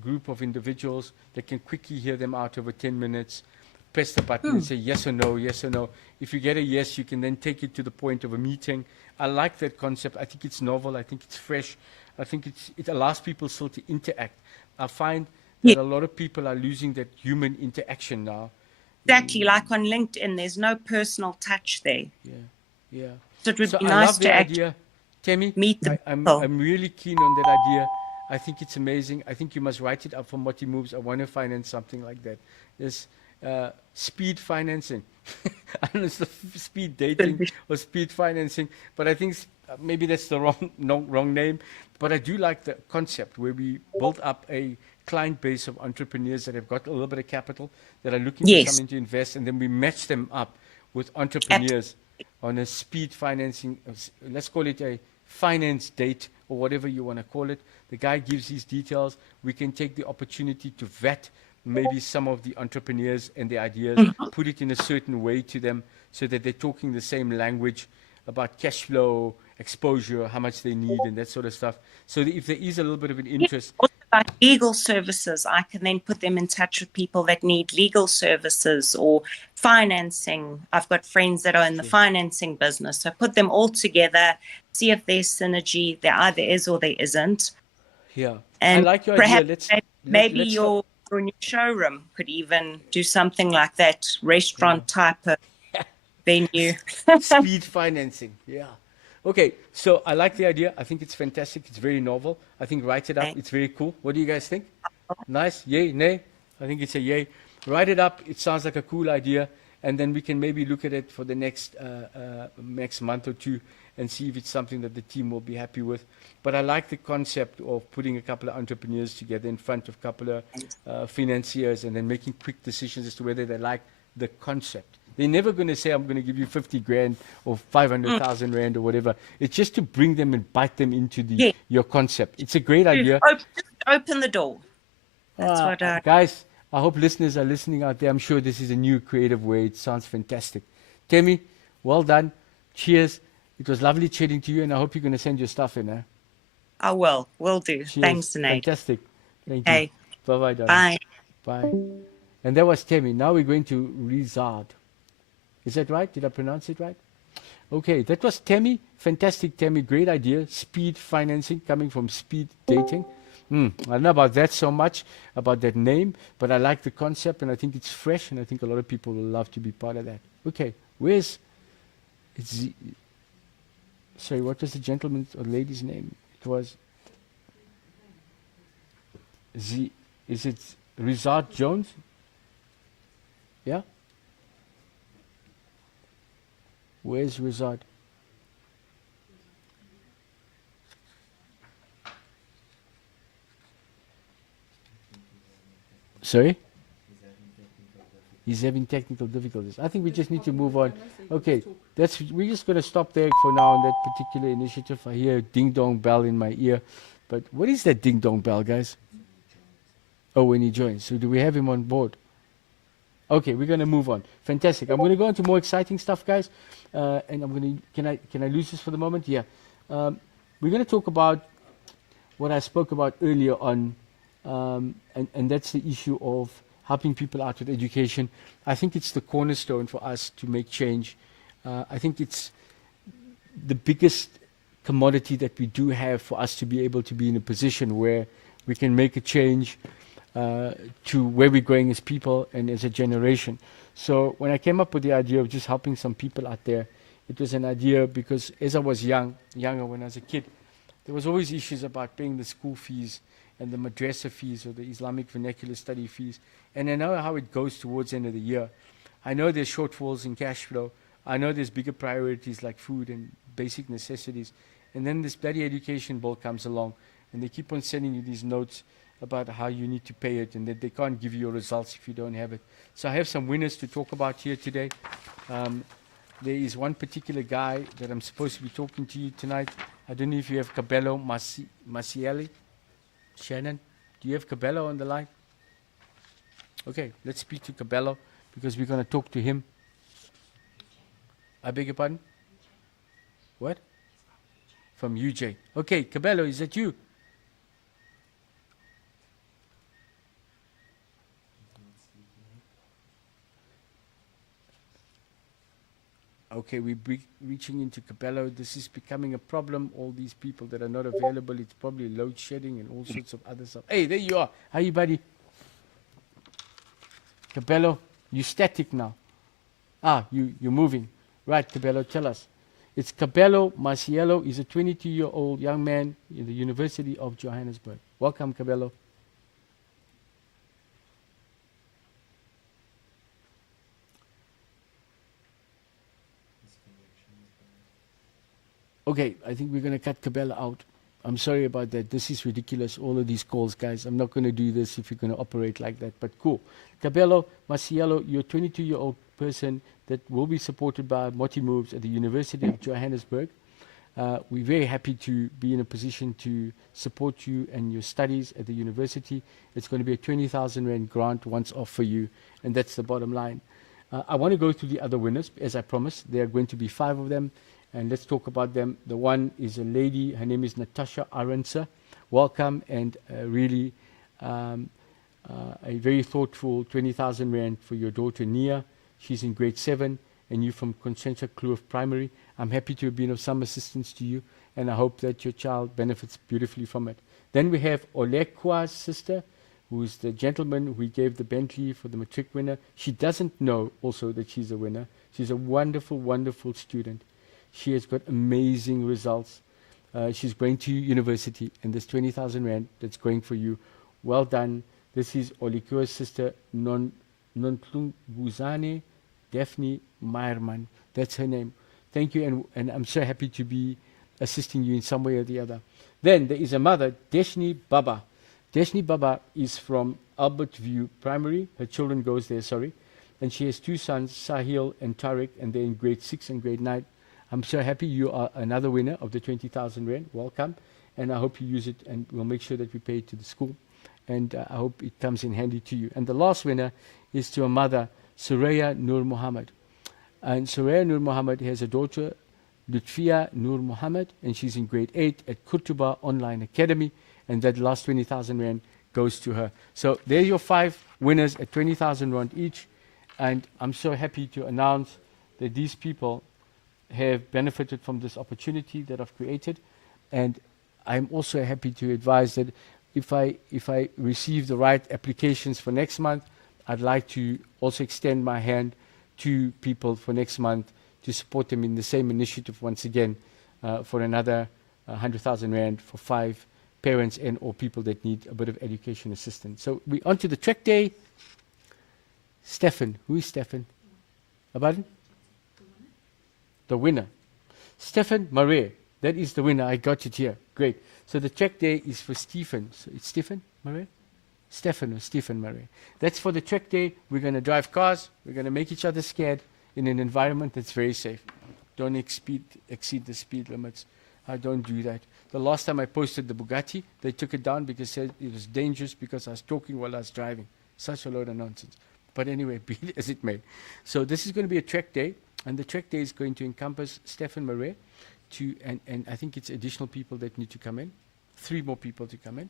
group of individuals. They can quickly hear them out over 10 minutes, press the button and say yes or no, yes or no. If you get a yes, you can then take it to the point of a meeting. I like that concept. I think it's novel. I think it's fresh. I think it allows people still to interact. I find that a lot of people are losing that human interaction now. Exactly, like on LinkedIn, there's no personal touch there. Yeah. So it would be I nice love to the actually idea. Tammy, meet the I'm people. really keen on that idea. I think it's amazing. I think you must write it up for Motti Moves. I want to finance something like that. There's speed financing. I don't know if it's the speed dating or speed financing, but I think maybe that's the wrong name. But I do like the concept where we build up a client base of entrepreneurs that have got a little bit of capital, that are looking for something to invest, and then we match them up with entrepreneurs on a speed financing, let's call it a finance date or whatever you want to call it. The guy gives his details. We can take the opportunity to vet maybe some of the entrepreneurs and the ideas, put it in a certain way to them so that they're talking the same language about cash flow, exposure, how much they need, and that sort of stuff. So that if there is a little bit of an interest. Also about legal services, I can then put them in touch with people that need legal services or financing. I've got friends that are in the financing business. So put them all together, see if there's synergy. There either is or there isn't. Yeah. And I like your perhaps idea. maybe let's your new showroom could even do something like that, restaurant type of venue. Speed financing. Yeah. Okay. So I like the idea. I think it's fantastic. It's very novel. I think write it up. It's very cool. What do you guys think? Nice? Yay? Nay? I think it's a yay. Write it up. It sounds like a cool idea. And then we can maybe look at it for the next month or two and see if it's something that the team will be happy with. But I like the concept of putting a couple of entrepreneurs together in front of a couple of financiers and then making quick decisions as to whether they like the concept. They're never going to say, I'm going to give you 50 grand or 500,000 rand or whatever. It's just to bring them and bite them into your concept. It's a great idea. Open the door. That's what I... Guys, I hope listeners are listening out there. I'm sure this is a new creative way. It sounds fantastic. Temi, well done. Cheers. It was lovely chatting to you, and I hope you're going to send your stuff in. I will. Will do. Cheers. Thanks, Sinead. Fantastic. Thank Okay. you. Bye-bye, darling. Bye. Bye. And that was Temi. Now we're going to Rizard. Is that right? Did I pronounce it right? Okay, that was Temi. Fantastic, Temi. Great idea. Speed financing coming from speed dating. I don't know about that so much, about that name, but I like the concept and I think it's fresh and I think a lot of people will love to be part of that. Okay, where's... Sorry, what was the gentleman's or lady's name? It was... Is it Rizard Jones? Yeah? Where's Rizard? Sorry? He's having technical difficulties. I think we just need to move on. Okay, we're just going to stop there for now on that particular initiative. I hear a ding-dong bell in my ear. But what is that ding-dong bell, guys? Oh, when he joins. So do we have him on board? Okay, we're going to move on. Fantastic. I'm going to go on to more exciting stuff, guys. And I'm going to... Can I lose this for the moment? Yeah. We're going to talk about what I spoke about earlier on, and that's the issue of helping people out with education. I think it's the cornerstone for us to make change. I think it's the biggest commodity that we do have for us to be able to be in a position where we can make a change to where we're going as people and as a generation. So when I came up with the idea of just helping some people out there, it was an idea because as I was younger when I was a kid, there was always issues about paying the school fees and the madrasa fees or the Islamic vernacular study fees. And I know how it goes towards the end of the year. I know there's shortfalls in cash flow. I know there's bigger priorities like food and basic necessities. And then this bloody education bill comes along and they keep on sending you these notes about how you need to pay it and that they can't give you your results if you don't have it. So I have some winners to talk about here today. There is one particular guy that I'm supposed to be talking to you tonight. I don't know if you have Cabello Macielli. Shannon, do you have Cabello on the line? Okay, let's speak to Cabello because we're going to talk to him. I beg your pardon? What? From UJ. Okay, Cabello, is that you? Okay, we're reaching into Cabello. This is becoming a problem. All these people that are not available, it's probably load shedding and all sorts of other stuff. Hey, there you are. How you, buddy? Cabello, you static now. You're moving. Right, Cabello, tell us. It's Cabello Maciello. He's a 22-year-old young man in the University of Johannesburg. Welcome, Cabello. Okay, I think we're going to cut Cabello out. I'm sorry about that. This is ridiculous, all of these calls, guys. I'm not going to do this if you're going to operate like that, but cool. Cabello Maciello, you're a 22-year-old person that will be supported by Moti Moves at the University of Johannesburg. We're very happy to be in a position to support you and your studies at the university. It's going to be a 20,000 Rand grant once off for you, and that's the bottom line. I want to go through the other winners, as I promised. There are going to be 5 of them. And let's talk about them. The one is a lady. Her name is Natasha Aronsa. Welcome, and really a very thoughtful 20,000 Rand for your daughter Nia. She's in grade 7, and you from Concentra Kloof Primary. I'm happy to have been of some assistance to you, and I hope that your child benefits beautifully from it. Then we have Olekwa's sister, who is the gentleman who we gave the Bentley for the matric winner. She doesn't know also that she's a winner. She's a wonderful, wonderful student. She has got amazing results. She's going to university, and there's 20,000 Rand that's going for you. Well done. This is Olikua's sister, Nontlunguzane Daphne Meyerman. That's her name. Thank you, and I'm so happy to be assisting you in some way or the other. Then there is a mother, Deshni Baba. Deshni Baba is from Albert View Primary. Her children goes there, sorry. And she has 2 sons, Sahil and Tariq, and they're in grade 6 and grade 9. I'm so happy you are another winner of the 20,000 Rand. Welcome. And I hope you use it, and we'll make sure that we pay it to the school. And I hope it comes in handy to you. And the last winner is to a mother, Suraya Nur Muhammad. And Suraya Nur Muhammad has a daughter, Lutfia Nur Muhammad, and she's in grade 8 at Kurtuba Online Academy. And that last 20,000 Rand goes to her. So there are your 5 winners at 20,000 Rand each. And I'm so happy to announce that these people have benefited from this opportunity that I've created. And I'm also happy to advise that if I receive the right applications for next month, I'd like to also extend my hand to people for next month to support them in the same initiative once again for another 100,000 Rand for 5 parents and or people that need a bit of education assistance. So we on to the track day. Stefan, who is Stefan? About him? The winner. Stefan Marais, that is the winner. I got it here. Great. So the track day is for Stephen. So it's Stephen Marais? Stefan or Stephen Marais. That's for the track day. We're going to drive cars. We're going to make each other scared in an environment that's very safe. Don't exceed the speed limits. I don't do that. The last time I posted the Bugatti, they took it down because it was dangerous because I was talking while I was driving. Such a load of nonsense. But anyway, be it as it may. So this is going to be a track day, and the track day is going to encompass Stefan Marais, and I think it's additional people that need to come in. 3 more people to come in.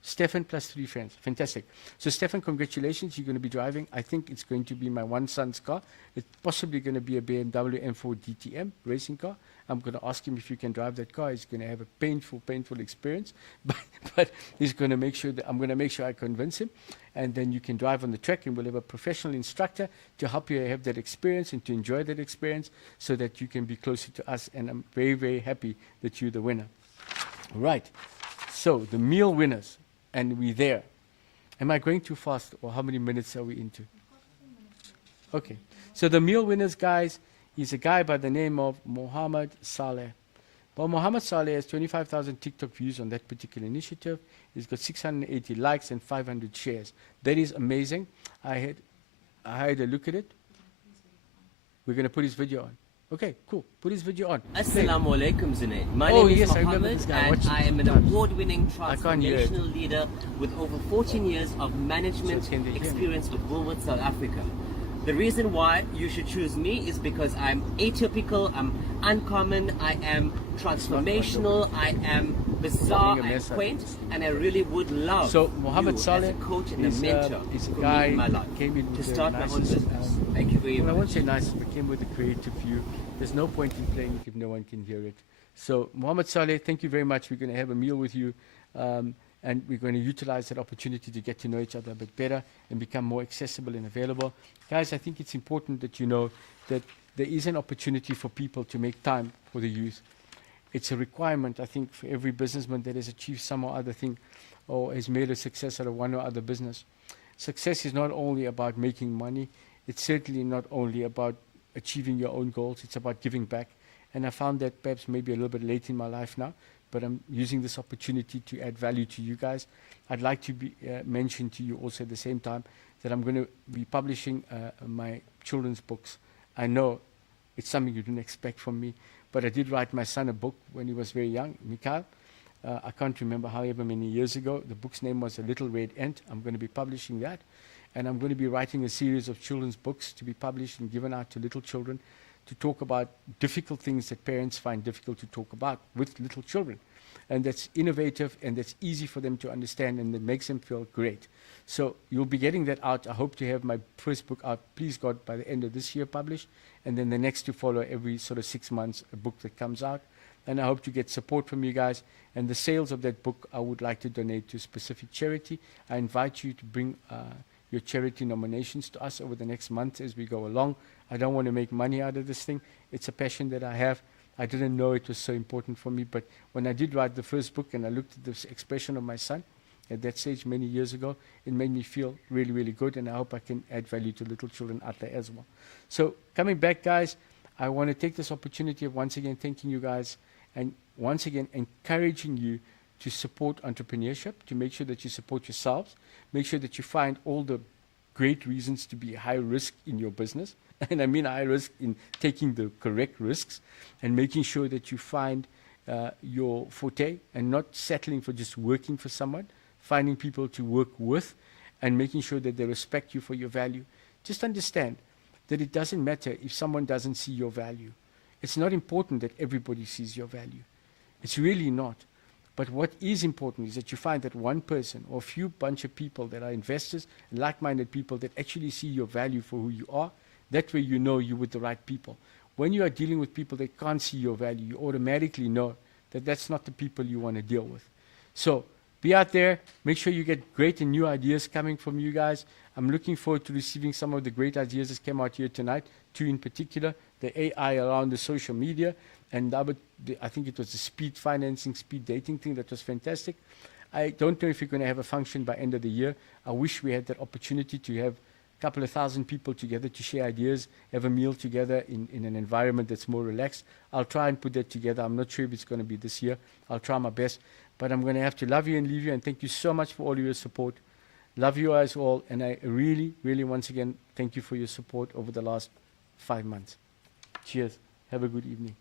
Stefan plus 3 friends. Fantastic. So Stefan, congratulations. You're going to be driving. I think it's going to be my one son's car. It's possibly going to be a BMW M4 DTM racing car. I'm going to ask him if you can drive that car. He's going to have a painful experience. But he's going to make sure that I'm going to make sure I convince him. And then you can drive on the track, and we'll have a professional instructor to help you have that experience and to enjoy that experience so that you can be closer to us. And I'm very, very happy that you're the winner. Right. So the meal winners. And we're there. Am I going too fast, or how many minutes are we into? Okay. So the meal winners, guys, is a guy by the name of Mohammed Saleh. Well, Mohammed Saleh has 25,000 TikTok views on that particular initiative. He's got 680 likes and 500 shares. That is amazing. I had a look at it. We're going to put his video on. Okay, cool. Put his video on. Assalamu alaikum, Zunaid. My Oh, name yes, is I remember Mohammed, this guy. and Watched I it am an sometimes. award-winning I can't hear it. transformational leader with over 14 years of management So can they hear me? experience with Woolworths South Africa. The reason why you should choose me is because I'm atypical, I'm uncommon, I am transformational, I am bizarre, Making a I'm mess out of quaint, this. and I really would love So Mohammed you Saleh as a coach and is a mentor is a for guy me in my life came in to with the start my own nicest, business. Thank you very well, I won't much. say nice, but came with a creative view. There's no point in playing it if no one can hear it. So, Mohammed Saleh, thank you very much. We're going to have a meal with you, and we're going to utilize that opportunity to get to know each other a bit better and become more accessible and available. Guys, I think it's important that you know that there is an opportunity for people to make time for the youth. It's a requirement, I think, for every businessman that has achieved some or other thing or has made a success out of one or other business. Success is not only about making money, it's certainly not only about achieving your own goals, it's about giving back. And I found that perhaps maybe a little bit late in my life now, but I'm using this opportunity to add value to you guys. I'd like to mention to you also at the same time that I'm going to be publishing my children's books. I know it's something you didn't expect from me, but I did write my son a book when he was very young, Mikhail. I can't remember however many years ago. The book's name was A Little Red Ant. I'm going to be publishing that. And I'm going to be writing a series of children's books to be published and given out to little children to talk about difficult things that parents find difficult to talk about with little children. And that's innovative and that's easy for them to understand and that makes them feel great. So you'll be getting that out. I hope to have my first book out, please God, by the end of this year published. And then the next to follow every sort of 6 months, a book that comes out. And I hope to get support from you guys. And the sales of that book, I would like to donate to a specific charity. I invite you to bring your charity nominations to us over the next month as we go along. I don't want to make money out of this thing. It's a passion that I have. I didn't know it was so important for me, but when I did write the first book and I looked at the expression of my son at that stage many years ago, it made me feel really, really good, and I hope I can add value to little children out there as well. So coming back, guys, I want to take this opportunity of once again thanking you guys and once again encouraging you to support entrepreneurship, to make sure that you support yourselves, make sure that you find all the great reasons to be high risk in your business. And I mean high risk in taking the correct risks and making sure that you find your forte and not settling for just working for someone, finding people to work with and making sure that they respect you for your value. Just understand that it doesn't matter if someone doesn't see your value. It's not important that everybody sees your value. It's really not. But what is important is that you find that one person or a few bunch of people that are investors, like-minded people that actually see your value for who you are. That way you know you're with the right people. When you are dealing with people that can't see your value, you automatically know that that's not the people you want to deal with. So be out there. Make sure you get great and new ideas coming from you guys. I'm looking forward to receiving some of the great ideas that came out here tonight, two in particular, the AI around the social media, and I think it was the speed financing, speed dating thing that was fantastic. I don't know if we're going to have a function by end of the year. I wish we had that opportunity to have a couple of thousand people together to share ideas, have a meal together in an environment that's more relaxed. I'll try and put that together. I'm not sure if it's going to be this year. I'll try my best. But I'm going to have to love you and leave you, and thank you so much for all of your support. Love you guys all, and I really, really, once again, thank you for your support over the last 5 months. Cheers. Have a good evening.